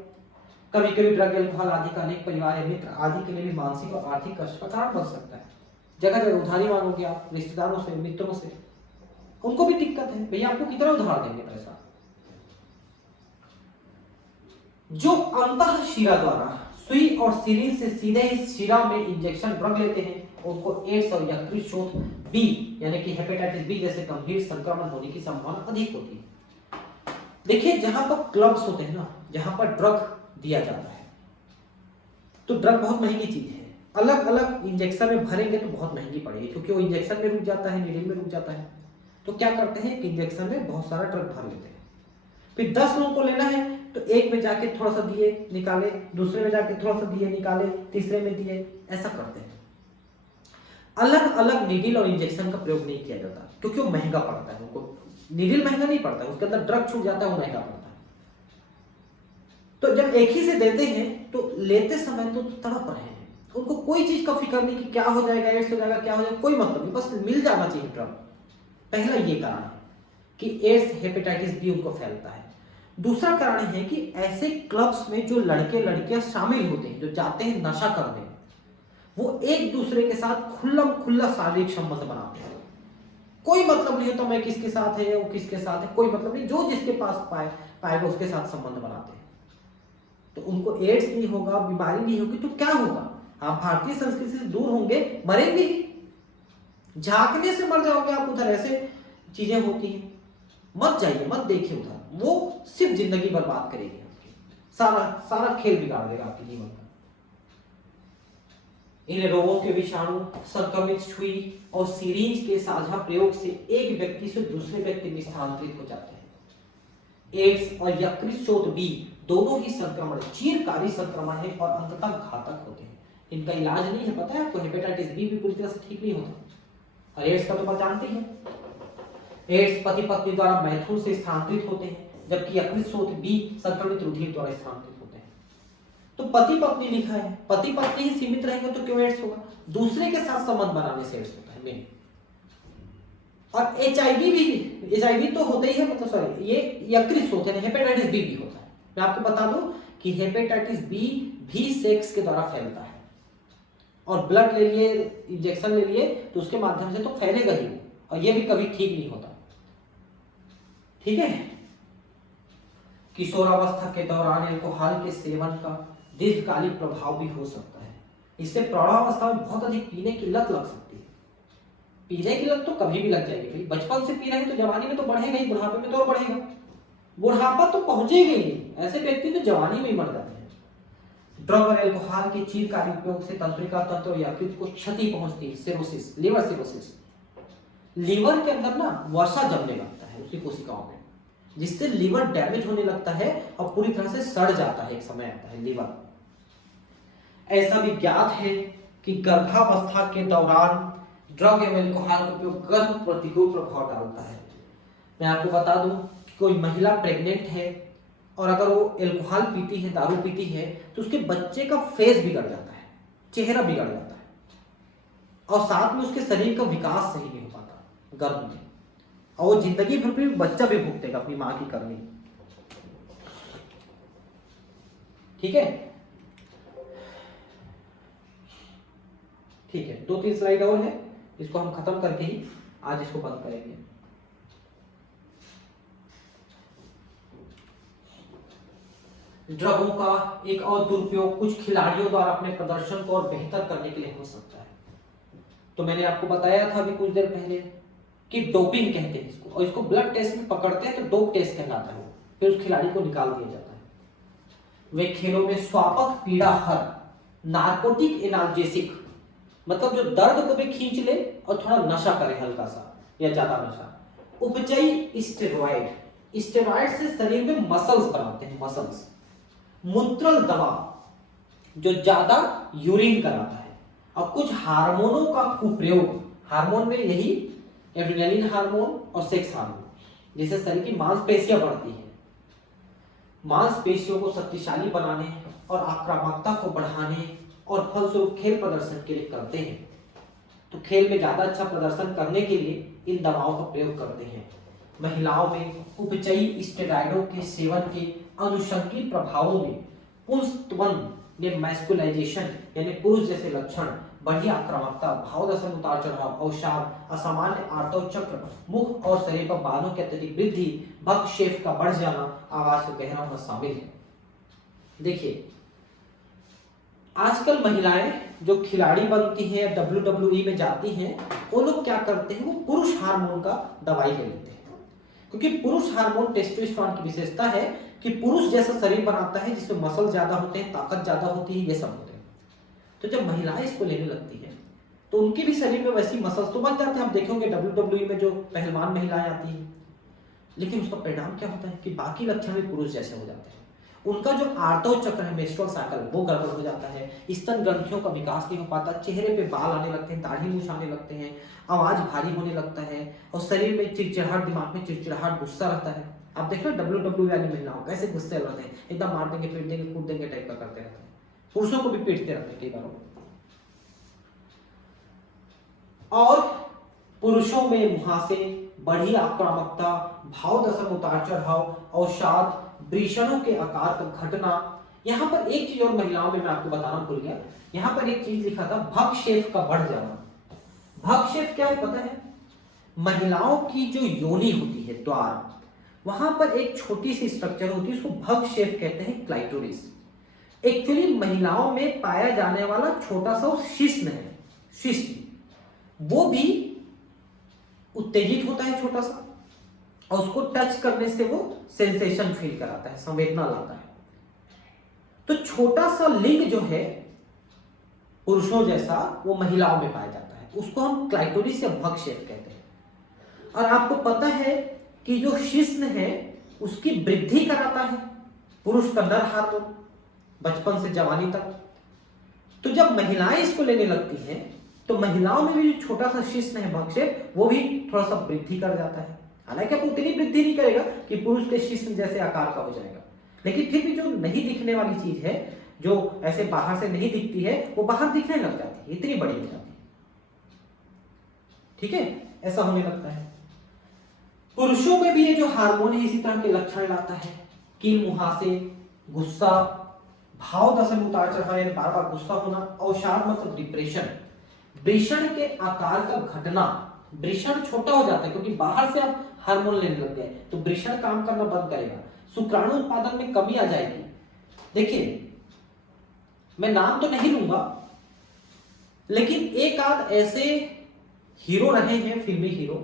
कभी कभी ड्रग एल्कोहल आदि का अनेक परिवार या मित्र आदि के लिए भी मानसिक और आर्थिक कष्ट का कारण बन सकता है। जगह जगह उधारी मांगोगे आप रिश्तेदारों से, मित्रों से, उनको भी दिक्कत है, भैया आपको कितना उधार देंगे पैसा। जो अंतः शिरा द्वारा सुई और सिरिंज से सीधे ही शिरा में इंजेक्शन ड्रग लेते हैं, उनको एड्स और यकृत शोथ बी यानी कि हेपेटाइटिस बी जैसे गंभीर संक्रमण होने की संभावना अधिक होती है। देखिए, जहां पर क्लब्स होते हैं ना, जहां पर ड्रग दिया जाता है, तो ड्रग बहुत महंगी चीज है। अलग अलग इंजेक्शन में भरेंगे तो बहुत महंगी पड़ेगी, क्योंकि वो इंजेक्शन में रुक जाता है, नीडल में रुक जाता है। तो क्या करते हैं, एक इंजेक्शन में बहुत सारा ड्रग भर लेते हैं, फिर 10 लोगों को लेना है तो एक में जाके थोड़ा सा दिए निकाले, दूसरे में जाके थोड़ा सा दिए निकाले, तीसरे में दिए, ऐसा करते हैं। अलग अलग नीडल और इंजेक्शन का प्रयोग नहीं किया जाता, क्योंकि वो महंगा पड़ता है। उनको नीडल महंगा नहीं पड़ता है, उसके अंदर ड्रग छूट जाता है, वो महंगा पड़ता है। तो जब एक ही से देते हैं तो लेते समय तो तड़प रहे हैं, उनको कोई चीज का फिक्र नहीं कि क्या हो जाएगा, एड्स हो जाएगा, क्या हो जाएगा, कोई मतलब नहीं, बस मिल जाना चाहिए ड्रग। पहला ये कारण है कि एड्स हेपेटाइटिस बी उनको फैलता है। दूसरा कारण है कि ऐसे क्लब्स में जो लड़के लड़कियां शामिल होते हैं, जो जाते हैं नशा करने, वो एक दूसरे के साथ खुल्लम खुल्ला शारीरिक संबंध बनाते हैं। कोई मतलब नहीं होता मैं किसके साथ है, वो किसके साथ है, कोई मतलब नहीं, जो जिसके पास पाएगा उसके साथ संबंध बनाते हैं। तो उनको एड्स नहीं होगा, बीमारी नहीं होगी, तो क्या होगा? आप भारतीय संस्कृति से दूर होंगे, मरेंगे ही, झांकने से मर जाओगे आप उधर। ऐसे चीजें होती हैं, मत जाइए, मत देखिए उधर, वो सिर्फ जिंदगी बर्बाद करेगी आपकी, सारा खेल बिगाड़ देगा आपके जीवन का। इन रोगों के विषाणु संक्रमित सुई और सीरींज के साझा प्रयोग से एक व्यक्ति से दूसरे व्यक्ति में स्थानांतरित हो जाते हैं। एड्स और यकृत शोथ बी दोनों ही संक्रमण चीरकारी संक्रमण है और अंततः घातक होते हैं। इनका इलाज नहीं है, पता है आपको? हेपेटाइटिस बी भी पूरी तरह से ठीक नहीं होता, और एड्स का तो आप जानते ही हैं। एड्स पति पत्नी द्वारा मैथुन से स्थानांतरित होते हैं, जबकि यकृत शोथ बी संक्रमित रुधिर द्वारा स्थानांतरित होते हैं। तो पति पत्नी लिखा है, पति पत्नी ही सीमित रहेंगे तो क्यों एड्स होगा? दूसरे के साथ संबंध बनाने से एड्स होता है मेन। और एचआईवी तो होता ही है, मतलब सॉरी, ये यकृत शोथ है, हेपेटाइटिस बी भी होता है। मैं आपको बता दूं कि हेपेटाइटिस बी भी सेक्स के द्वारा फैलता है, और ब्लड ले लिए, इंजेक्शन ले लिए तो उसके माध्यम से तो फैलेगा ही, और ये भी कभी ठीक नहीं होता। ठीक है, किशोरावस्था के दौरान अल्कोहल के सेवन का दीर्घकालिक प्रभाव भी हो सकता है। इससे प्रौढ़ावस्था में बहुत अधिक पीने की लत लग सकती है। पीने की लत तो कभी भी लग जाएगी, बचपन से पी रहे हैं तो जवानी में तो बढ़ेगा ही, बुढ़ापे में तो और बढ़ेगा। बुढ़ापा तो पहुंचेगा ही नहीं, ऐसे व्यक्ति तो जवानी में ही मर जाते हैं। ड्रग और अल्कोहल के चीरकारी उपयोग से तंत्रिका तंत्र और यकृत को क्षति पहुंचती है। सिरोसिस, लिवर सिरोसिस, लीवर के अंदर ना वसा जमने लगता है उसकी कोशिकाओं में, जिससे लीवर डैमेज होने लगता है और पूरी तरह से सड़ जाता है, एक समय आता है लीवर। ऐसा भी ज्ञात है कि गर्भावस्था के दौरान ड्रग एवं अल्कोहल का उपयोग गर्भ पर प्रतिकूल प्रभाव डालता है। मैं आपको बता दूं कि कोई महिला प्रेग्नेंट है और अगर वो अल्कोहल पीती है, दारू पीती है, तो उसके बच्चे का फेस बिगड़ जाता है, चेहरा बिगड़ जाता है, और साथ में उसके शरीर का विकास सही नहीं हो पाता गर्भ में, और वो जिंदगी भर भी बच्चा भी भुगतेगा अपनी मां की करनी। ठीक है, ठीक है, 2-3 स्लाइड और है, इसको हम खत्म करके ही आज इसको बंद करेंगे। ड्रगों का एक और दुरुपयोग कुछ खिलाड़ियों द्वारा अपने प्रदर्शन को और बेहतर करने के लिए हो सकता है। तो मैंने आपको बताया था अभी कुछ देर पहले कि डोपिंग कहते हैं इसको, और इसको ब्लड टेस्ट में पकड़ते हैं तो डोप टेस्ट कहलाता है, फिर उस खिलाड़ी को निकाल दिया जाता है। वे खेलों में स्वापक पीड़ा हर, नार्कोटिक एनाल्जेसिक, मतलब जो दर्द को भी खींच ले और थोड़ा नशा करे, हल्का सा या ज्यादा नशा, उपचयी स्टेरॉइड, स्टेरॉइड से शरीर में मसल्स बनाते हैं, मसल्स, मूत्रल दवा जो ज्यादा यूरिन कराता है, और कुछ हार्मोनों का कुप्रयोग, हार्मोन में यही एड्रेनालिन हार्मोन और सेक्स हार्मोन, जिससे शरीर की मांसपेशियां बढ़ती है, मांसपेशियों को शक्तिशाली बनाने और आक्रामकता को बढ़ाने और फलस्वरूप खेल प्रदर्शन के लिए करते हैं। तो खेल में ज्यादा अच्छा प्रदर्शन करने के लिए इन दवाओं का प्रयोग करते हैं। महिलाओं में उपचयी स्टेरॉइडों के सेवन के अनुषंगिक प्रभावों में पुंसत्वंद में मैस्कुलाइजेशन यानी पुरुष जैसे लक्षण, बढ़िया आक्रामकता, भाव दशा में उतार चढ़ाव, अवसाद, असामान्य आर्तव चक्र, मुख और शरीर पर बालों की अत्यधिक वृद्धि, भक्त शेफ का बढ़ जाना, आवाज का गहरा होना शामिल है। देखिए, आजकल महिलाएं जो खिलाड़ी बनती हैं, WWE में जाती हैं, वो लोग क्या करते हैं, वो पुरुष हार्मोन का दवाई ले लेते हैं, क्योंकि पुरुष हार्मोन टेस्टोस्टेरोन की विशेषता है कि पुरुष जैसा शरीर बनाता है, जिसमें मसल ज्यादा होते हैं, ताकत ज्यादा होती है, ये सब होते हैं। तो जब महिलाएं इसको लेने लगती हैं तो उनके भी शरीर में वैसी मसल्स तो बन जाते हैं। आप देखेंगे WWE में जो पहलवान महिलाएं आती हैं, लेकिन उसका परिणाम क्या होता है कि बाकी लक्षण भी पुरुष जैसे हो जाते हैं। उनका जो आर्तव चक्र है, मेंस्ट्रुअल साइकिल, वो गड़बड़ हो जाता है, स्तन ग्रंथियों का विकास नहीं हो पाता, चेहरे पे बाल आने लगते हैं, दाढ़ी मूछ आने लगते हैं, आवाज भारी होने लगता है, और शरीर में चिड़चिड़ाहट, दिमाग में चिड़चिड़ाहट, गुस्सा रहता है। आप देख रहे हो WWE वाली महिलाओं कैसे गुस्से रहते हैं, एकदम मार देंगे, पीट देंगे, कूद देंगे टाइप का करते रहते हैं। पुरुषों को भी पीटते रहते हैं कई बार। और पुरुषों में मुहासे, बढ़ी आक्रामकता, भाव दशा में उतार चढ़ाव, अवसाद, वृषणों के आकार का घटना। यहाँ पर एक चीज और महिलाओं में मैं आपको बताना भूल गया, यहाँ पर एक चीज लिखा था भक्षेप का बढ़ जाना। भक्षेप क्या है पता है? महिलाओं की जो योनि होती है, द्वार, वहां पर एक छोटी सी स्ट्रक्चर होती है, उसको भक्षेप कहते हैं, क्लाइटोरिस। एक्चुअली महिलाओं में पाया जाने वाला छोटा सा शिश्न है, शिश्न, वो भी उत्तेजित होता है छोटा सा, और उसको टच करने से वो सेंसेशन फील कराता है, संवेदना लाता है। तो छोटा सा लिंग जो है पुरुषों जैसा, वो महिलाओं में पाया जाता है, उसको हम क्लाइटोरिस या भक्षेप कहते हैं। और आपको पता है कि जो शिश्न है उसकी वृद्धि कराता है पुरुष का नर हार्मोन, बचपन से जवानी तक। तो जब महिलाएं इसको लेने लगती हैं तो महिलाओं में भी जो छोटा सा शिश्न है भक्षेप, वो भी थोड़ा सा वृद्धि कर जाता है। हालांकि अब उतनी वृद्धि नहीं करेगा कि पुरुष के शिश्न जैसे आकार का हो जाएगा, लेकिन फिर भी जो नहीं दिखने वाली चीज है, जो ऐसे बाहर से नहीं दिखती है, वो बाहर दिखने लग जाती है, इतनी बड़ी हो जाती है। ठीक है, ऐसा होने लगता है। पुरुषों में भी ये जो हार्मोन है इसी तरह के लक्षण लाता है, कील मुहासे, गुस्सा, भाव दशा में उतार चढ़ाव, बार बार गुस्सा होना, अवसाद मतलब डिप्रेशन, वृषण के आकार का घटना। वृषण छोटा हो जाता है क्योंकि बाहर से आप हार्मोन लेने लग गए, तो वृषण काम करना बंद करेगा, शुक्राणु उत्पादन में कमी आ जाएगी। देखिए, मैं नाम तो नहीं लूंगा, लेकिन एक आध ऐसे हीरो रहे हैं, फिल्मी हीरो,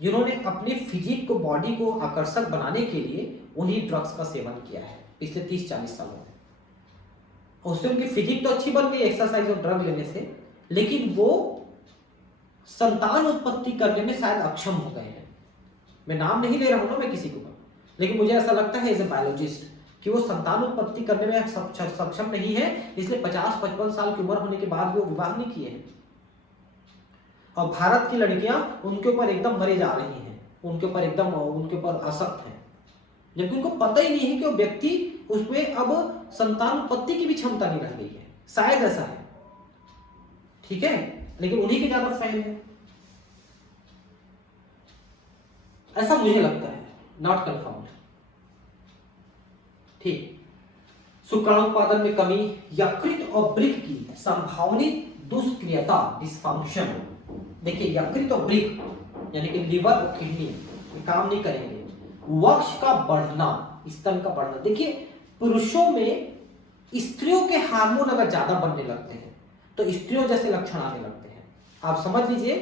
जिन्होंने अपने फिजिक को, बॉडी को आकर्षक बनाने के लिए उन्हीं ड्रग्स का सेवन किया है पिछले 30-40 सालों में। उससे उनकी फिजिक तो अच्छी बन गई एक्सरसाइज और ड्रग लेने से, लेकिन वो संतान उत्पत्ति करने में शायद अक्षम हो गए हैं। मैं नाम नहीं ले रहा हूं ना मैं किसी को, लेकिन मुझे ऐसा लगता है एज ए बायोलॉजिस्ट कि वो संतान उत्पत्ति करने में सक्षम नहीं है, इसलिए 50-55 साल की उम्र होने के बाद भी वो विवाह नहीं किए हैं। और भारत की लड़कियां उनके ऊपर एकदम मरे जा रही हैं, उनके ऊपर आसक्त हैं, जबकि उनको पता ही नहीं है कि वो व्यक्ति, उसमें अब संतान उत्पत्ति की भी क्षमता नहीं रह गई है, शायद ऐसा है। ठीक है, लेकिन उन्हीं के ज्यादा फैन है, ऐसा मुझे लगता है, नॉट कंफर्म्ड। ठीक, शुक्राणु उत्पादन में कमी, यकृत और वृक्क की संभावनित दुष्क्रियता, डिसफंक्शन। देखिए, यकृत और वृक्क यानी कि लिवर और किडनी काम नहीं करेंगे। वक्ष का बढ़ना, स्तन का बढ़ना। देखिए, पुरुषों में स्त्रियों के हार्मोन अगर ज्यादा बनने लगते हैं तो स्त्रियों जैसे लक्षण आने लगते हैं। आप समझ लीजिए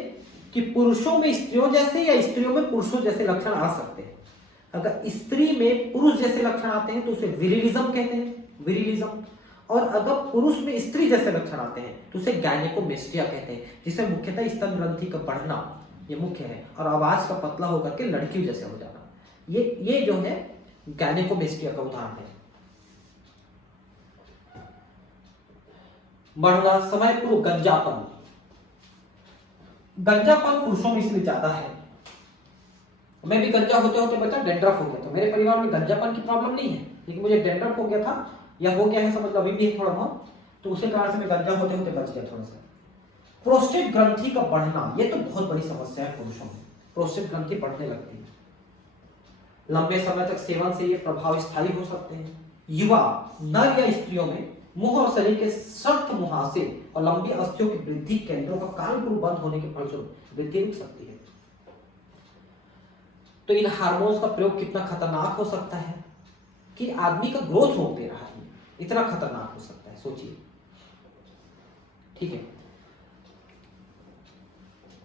कि पुरुषों में स्त्रियों जैसे या स्त्रियों में पुरुषों जैसे लक्षण आ सकते हैं। अगर स्त्री में पुरुष जैसे लक्षण आते हैं तो उसे विरिलिज्म कहते हैं, विरिलिज्म। और अगर पुरुष में स्त्री जैसे लक्षण आते हैं तो उसे गायनेकोमेस्टिया कहते हैं, जिसमें मुख्यतः स्तन ग्रंथि का बढ़ना ये मुख्य है, और आवाज का पतला होकर के लड़कियों जैसे हो जाना, ये जो है गायनेकोमेस्टिया का उदाहरण है। बढ़ना, समय पूर्व गंजापन। गंजापन पुरुषों में इसलिए ज्यादा है। मैं भी गंजा होते होते बचा डैंड्रफ हो गया था। मेरे परिवार में गंजापन की प्रॉब्लम नहीं है, लेकिन मुझे डैंड्रफ हो गया था, या हो गया है समझ लो, अभी भी है थोड़ा बहुत, तो उसी कारण से मैं गंजा होते होते बच गया थोड़ा सा। प्रोस्टेट ग्रंथि का बढ़ना, ये तो बहुत बड़ी समस्या है पुरुषों में, प्रोस्टेट ग्रंथि बढ़ने लगती है। लंबे समय तक सेवन से ये प्रभाव स्थायी हो सकते हैं। युवा नर या स्त्रियों में मुंह और शरीर के सख्त मुहासे और लंबी अस्थियों की वृद्धि केंद्रों का कालपूर्व बंद होने के फलस्वरूप वृद्धि रुक सकती है। तो इन हार्मोन्स का प्रयोग कितना खतरनाक हो सकता है कि आदमी का ग्रोथ रोक दे रहा है, इतना खतरनाक हो सकता है, सोचिए। ठीक है,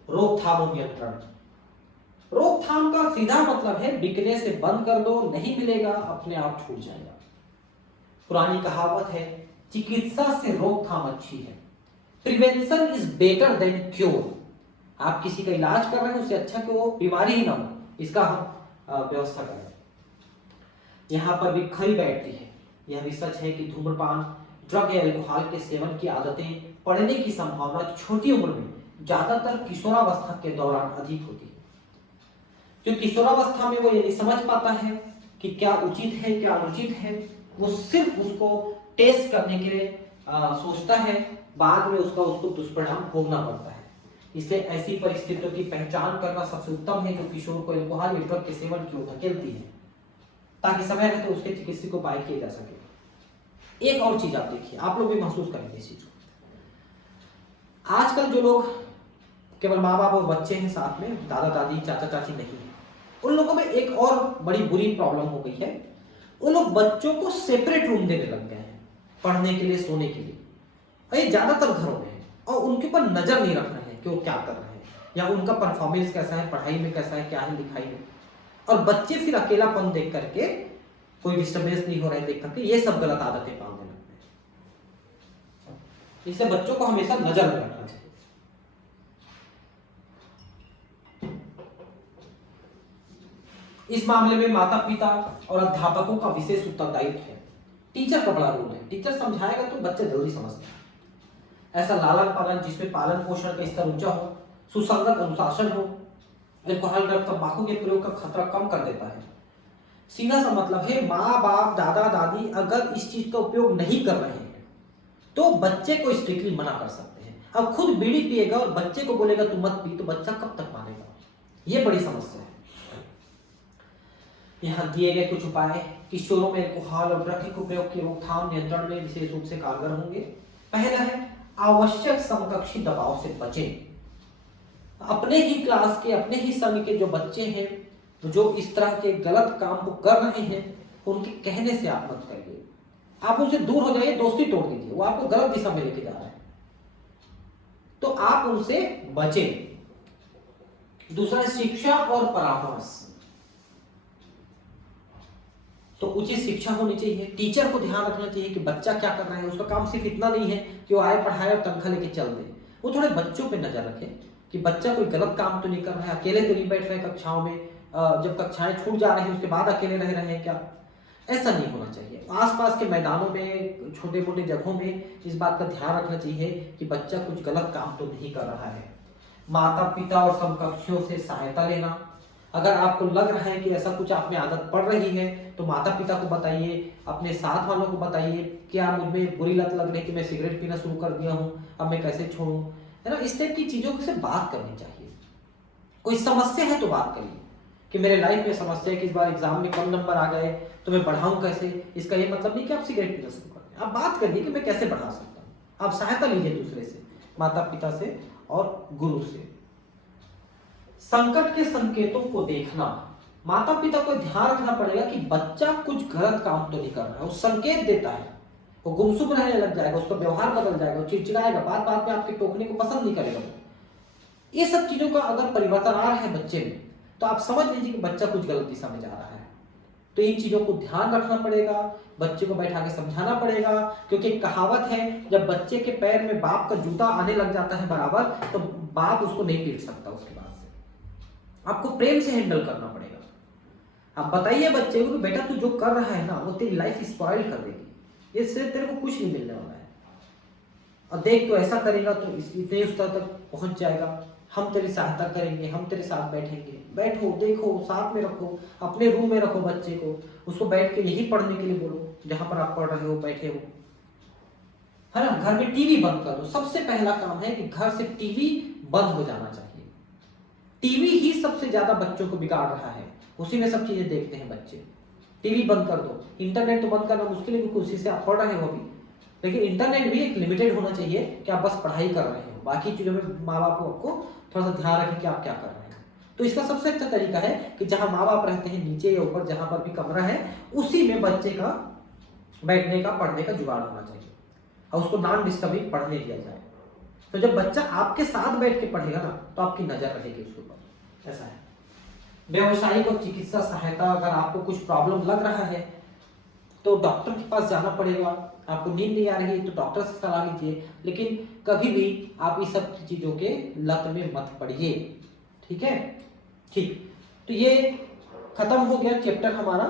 रोकथाम और नियंत्रण। रोकथाम का सीधा मतलब है बिकने से बंद कर दो, नहीं मिलेगा अपने आप छूट जाएगा। पुरानी कहावत है, चिकित्सा से रोकथाम अच्छी है। Prevention is better than cure. आप किसी का इलाज कर रहे हैं, उससे अच्छा कि वो बीमारी ही ना हो, इसका हम व्यवस्था करें। यहां पर भी खरी बैठती है। यह भी सच है कि धूम्रपान, ड्रग या अल्कोहल के सेवन की आदतें पड़ने की संभावना छोटी उम्र में, ज्यादातर किशोरावस्था के दौरान अधिक होती है। जो किशोरावस्था में वो ये नहीं समझ पाता है कि क्या उचित है क्या अनुचित है, वो सिर्फ उसको टेस्ट करने के लिए सोचता है, बाद में उसको दुष्परिणाम भोगना पड़ता है। इसलिए ऐसी परिस्थितियों की पहचान करना सबसे उत्तम है जो किशोर को अल्कोहल या ड्रग के सेवन की ओर धकेलती है, ताकि समय रहते उसके चिकित्सक को उपाय किए जा सके। एक और चीज आप देखिए, आप लोग भी महसूस करेंगे इस चीज को। आजकल जो लोग केवल माँ बाप और बच्चे हैं, साथ में दादा दादी चाचा चाची नहीं है, उन लोगों में एक और बड़ी बुरी प्रॉब्लम हो गई है। उन लोग बच्चों को सेपरेट रूम देने लग गए हैं पढ़ने के लिए, सोने के लिए। और ये ज्यादातर घरों में है, और उनके ऊपर नजर नहीं रख रहे हैं कि वो क्या कर रहे हैं या उनका परफॉर्मेंस कैसा है, पढ़ाई में कैसा है, क्या है लिखाई में। और बच्चे फिर अकेलापन देख करके, कोई डिस्टर्बेंस नहीं हो रहा है देख करके, ये सब गलत आदतें पालने लगते हैं। इसलिए बच्चों को हमेशा नजर में रखना चाहिए। इस मामले में माता पिता और अध्यापकों का विशेष उत्तरदायित्व है। टीचर का बड़ा रोल है। टीचर समझाएगा तो बच्चे जल्दी समझते हैं। ऐसा लालन पालन जिसमें पालन पोषण का स्तर ऊंचा हो, सुसंगत अनुशासन हो, अल्कोहल ड्रग तंबाकू के प्रयोग का खतरा कम कर देता है। सीधा सा मतलब है, माँ बाप दादा दादी अगर इस चीज का उपयोग नहीं कर रहे हैं तो बच्चे को स्ट्रिक्टली मना कर सकते हैं। अब खुद बीड़ी पिएगा और बच्चे को बोलेगा तू मत पी, तो बच्चा कब तक मानेगा? ये बड़ी समस्या है। यहाँ दिए गए कुछ उपाय किशोरों में अल्कोहल और ड्रग के उपयोग की रोकथाम नियंत्रण में विशेष रूप से कारगर होंगे। पहला है, आवश्यक समकक्षी दबाव से बचें। अपने ही क्लास के, अपने ही समय के जो बच्चे हैं जो इस तरह के गलत काम को कर रहे हैं, उनके कहने से आप मत करिए। आप उनसे दूर हो जाइए, दोस्ती तोड़ दीजिए, वो आपको गलत दिशा में लेके जा रहा है, तो आप उनसे बचें। दूसरा, शिक्षा और परामर्श। तो उचित शिक्षा होनी चाहिए। टीचर को ध्यान रखना चाहिए कि बच्चा क्या कर रहा है। उसका काम सिर्फ इतना नहीं है कि वो आए, पढ़ाए और तनख्वाह लेके चल दे। वो थोड़े बच्चों पे नजर रखे कि बच्चा कोई गलत काम तो नहीं कर रहा है, अकेले तो नहीं बैठ रहे कक्षाओं में, जब कक्षाएं छूट जा रही हैं उसके बाद अकेले रह रहे हैं क्या। ऐसा नहीं होना चाहिए। आसपास के मैदानों में, छोटे मोटे जगहों में इस बात का ध्यान रखना चाहिए कि बच्चा कुछ गलत काम तो नहीं कर रहा है। माता पिता और समकक्षियों से सहायता लेना। अगर आपको लग रहा है कि ऐसा कुछ आप में आदत पड़ रही है तो माता पिता को बताइए, अपने साथ वालों को बताइए, क्या मुझ में बुरी लत लग रही है कि मैं सिगरेट पीना शुरू कर दिया हूँ, अब मैं कैसे छोड़ूं, है ना। इस टाइप की चीजों से बात करनी चाहिए। कोई समस्या है तो बात करिए कि मेरे लाइफ में समस्या है कि इस बार एग्जाम में कम नंबर आ गए तो मैं बढ़ाऊं कैसे। इसका ये मतलब नहीं कि आप सिगरेट पीना शुरू करें, आप बात करिए कि मैं कैसे बढ़ा सकता हूँ। आप सहायता लीजिए दूसरे से, माता पिता से और गुरु से। संकट के संकेतों को देखना। माता पिता को ध्यान रखना पड़ेगा कि बच्चा कुछ गलत काम तो नहीं कर रहा है। वो संकेत देता है, वो गुमसुम रहने लग जाएगा, उसका व्यवहार बदल जाएगा, वो चिड़चिड़ाएगा, बात बात में आपके टोकने को पसंद नहीं करेगा। ये सब चीजों का अगर परिवर्तन आ रहा है बच्चे में, तो आप समझ लीजिए कि बच्चा कुछ गलत दिशा में जा रहा है। तो इन चीजों को ध्यान रखना पड़ेगा, बच्चे को बैठा के समझाना पड़ेगा। क्योंकि कहावत है, जब बच्चे के पैर में बाप का जूता आने लग जाता है बराबर, तो बाप उसको नहीं पीट सकता। उसके बाद से आपको प्रेम से हैंडल करना पड़ेगा। आप बताइए बच्चे को कि बेटा तू जो कर रहा है ना, वो तेरी लाइफ स्पॉइल कर देगी, इससे तेरे को कुछ नहीं मिलने वाला है। और देख तो ऐसा करेगा तो इतने स्तर तक पहुंच जाएगा, हम तेरी सहायता करेंगे, हम तेरे साथ बैठेंगे। बैठो, देखो, साथ में रखो, अपने रूम में रखो बच्चे को, उसको बैठ के यही पढ़ने के लिए बोलो जहां पर आप पढ़ रहे हो, बैठे हो, है ना। घर में टीवी बंद कर दो। सबसे पहला काम है कि घर से टीवी बंद हो जाना चाहिए। टीवी ही सबसे ज्यादा बच्चों को बिगाड़ रहा है, उसी में सब चीजें देखते हैं बच्चे। टीवी बंद कर दो। इंटरनेट तो बंद करना मुश्किल है क्योंकि उसी से आप पढ़ रहे हो अभी, लेकिन इंटरनेट भी एक लिमिटेड होना चाहिए कि आप बस पढ़ाई कर रहे हो, बाकी चीजों में माँ बाप को आपको थोड़ा सा ध्यान रखें कि आप क्या कर रहे हैं। तो इसका सबसे अच्छा तरीका है कि जहां माँ बाप रहते हैं, नीचे या ऊपर जहां पर भी कमरा है, उसी में बच्चे का बैठने का, पढ़ने का जुगाड़ होना चाहिए और उसको नॉन डिस्टर्बिंग पढ़ने दिया जाए। तो जब बच्चा आपके साथ बैठ के पढ़ेगा ना, तो आपकी नजर रहेगी उसके ऊपर। ऐसा है। व्यावसायिक और चिकित्सा सहायता। अगर आपको कुछ प्रॉब्लम लग रहा है तो डॉक्टर के पास जाना पड़ेगा। आपको नींद नहीं आ रही है तो डॉक्टर से सलाह लीजिए, लेकिन कभी भी आप इस सब चीजों के लत में मत पड़िए। ठीक है, ठीक। तो ये खत्म हो गया चैप्टर हमारा।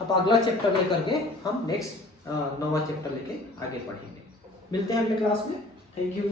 अब अगला चैप्टर लेकर के हम नेक्स्ट 9वां चैप्टर लेके आगे पढ़ेंगे। मिलते हैं अगले क्लास में। Thank you.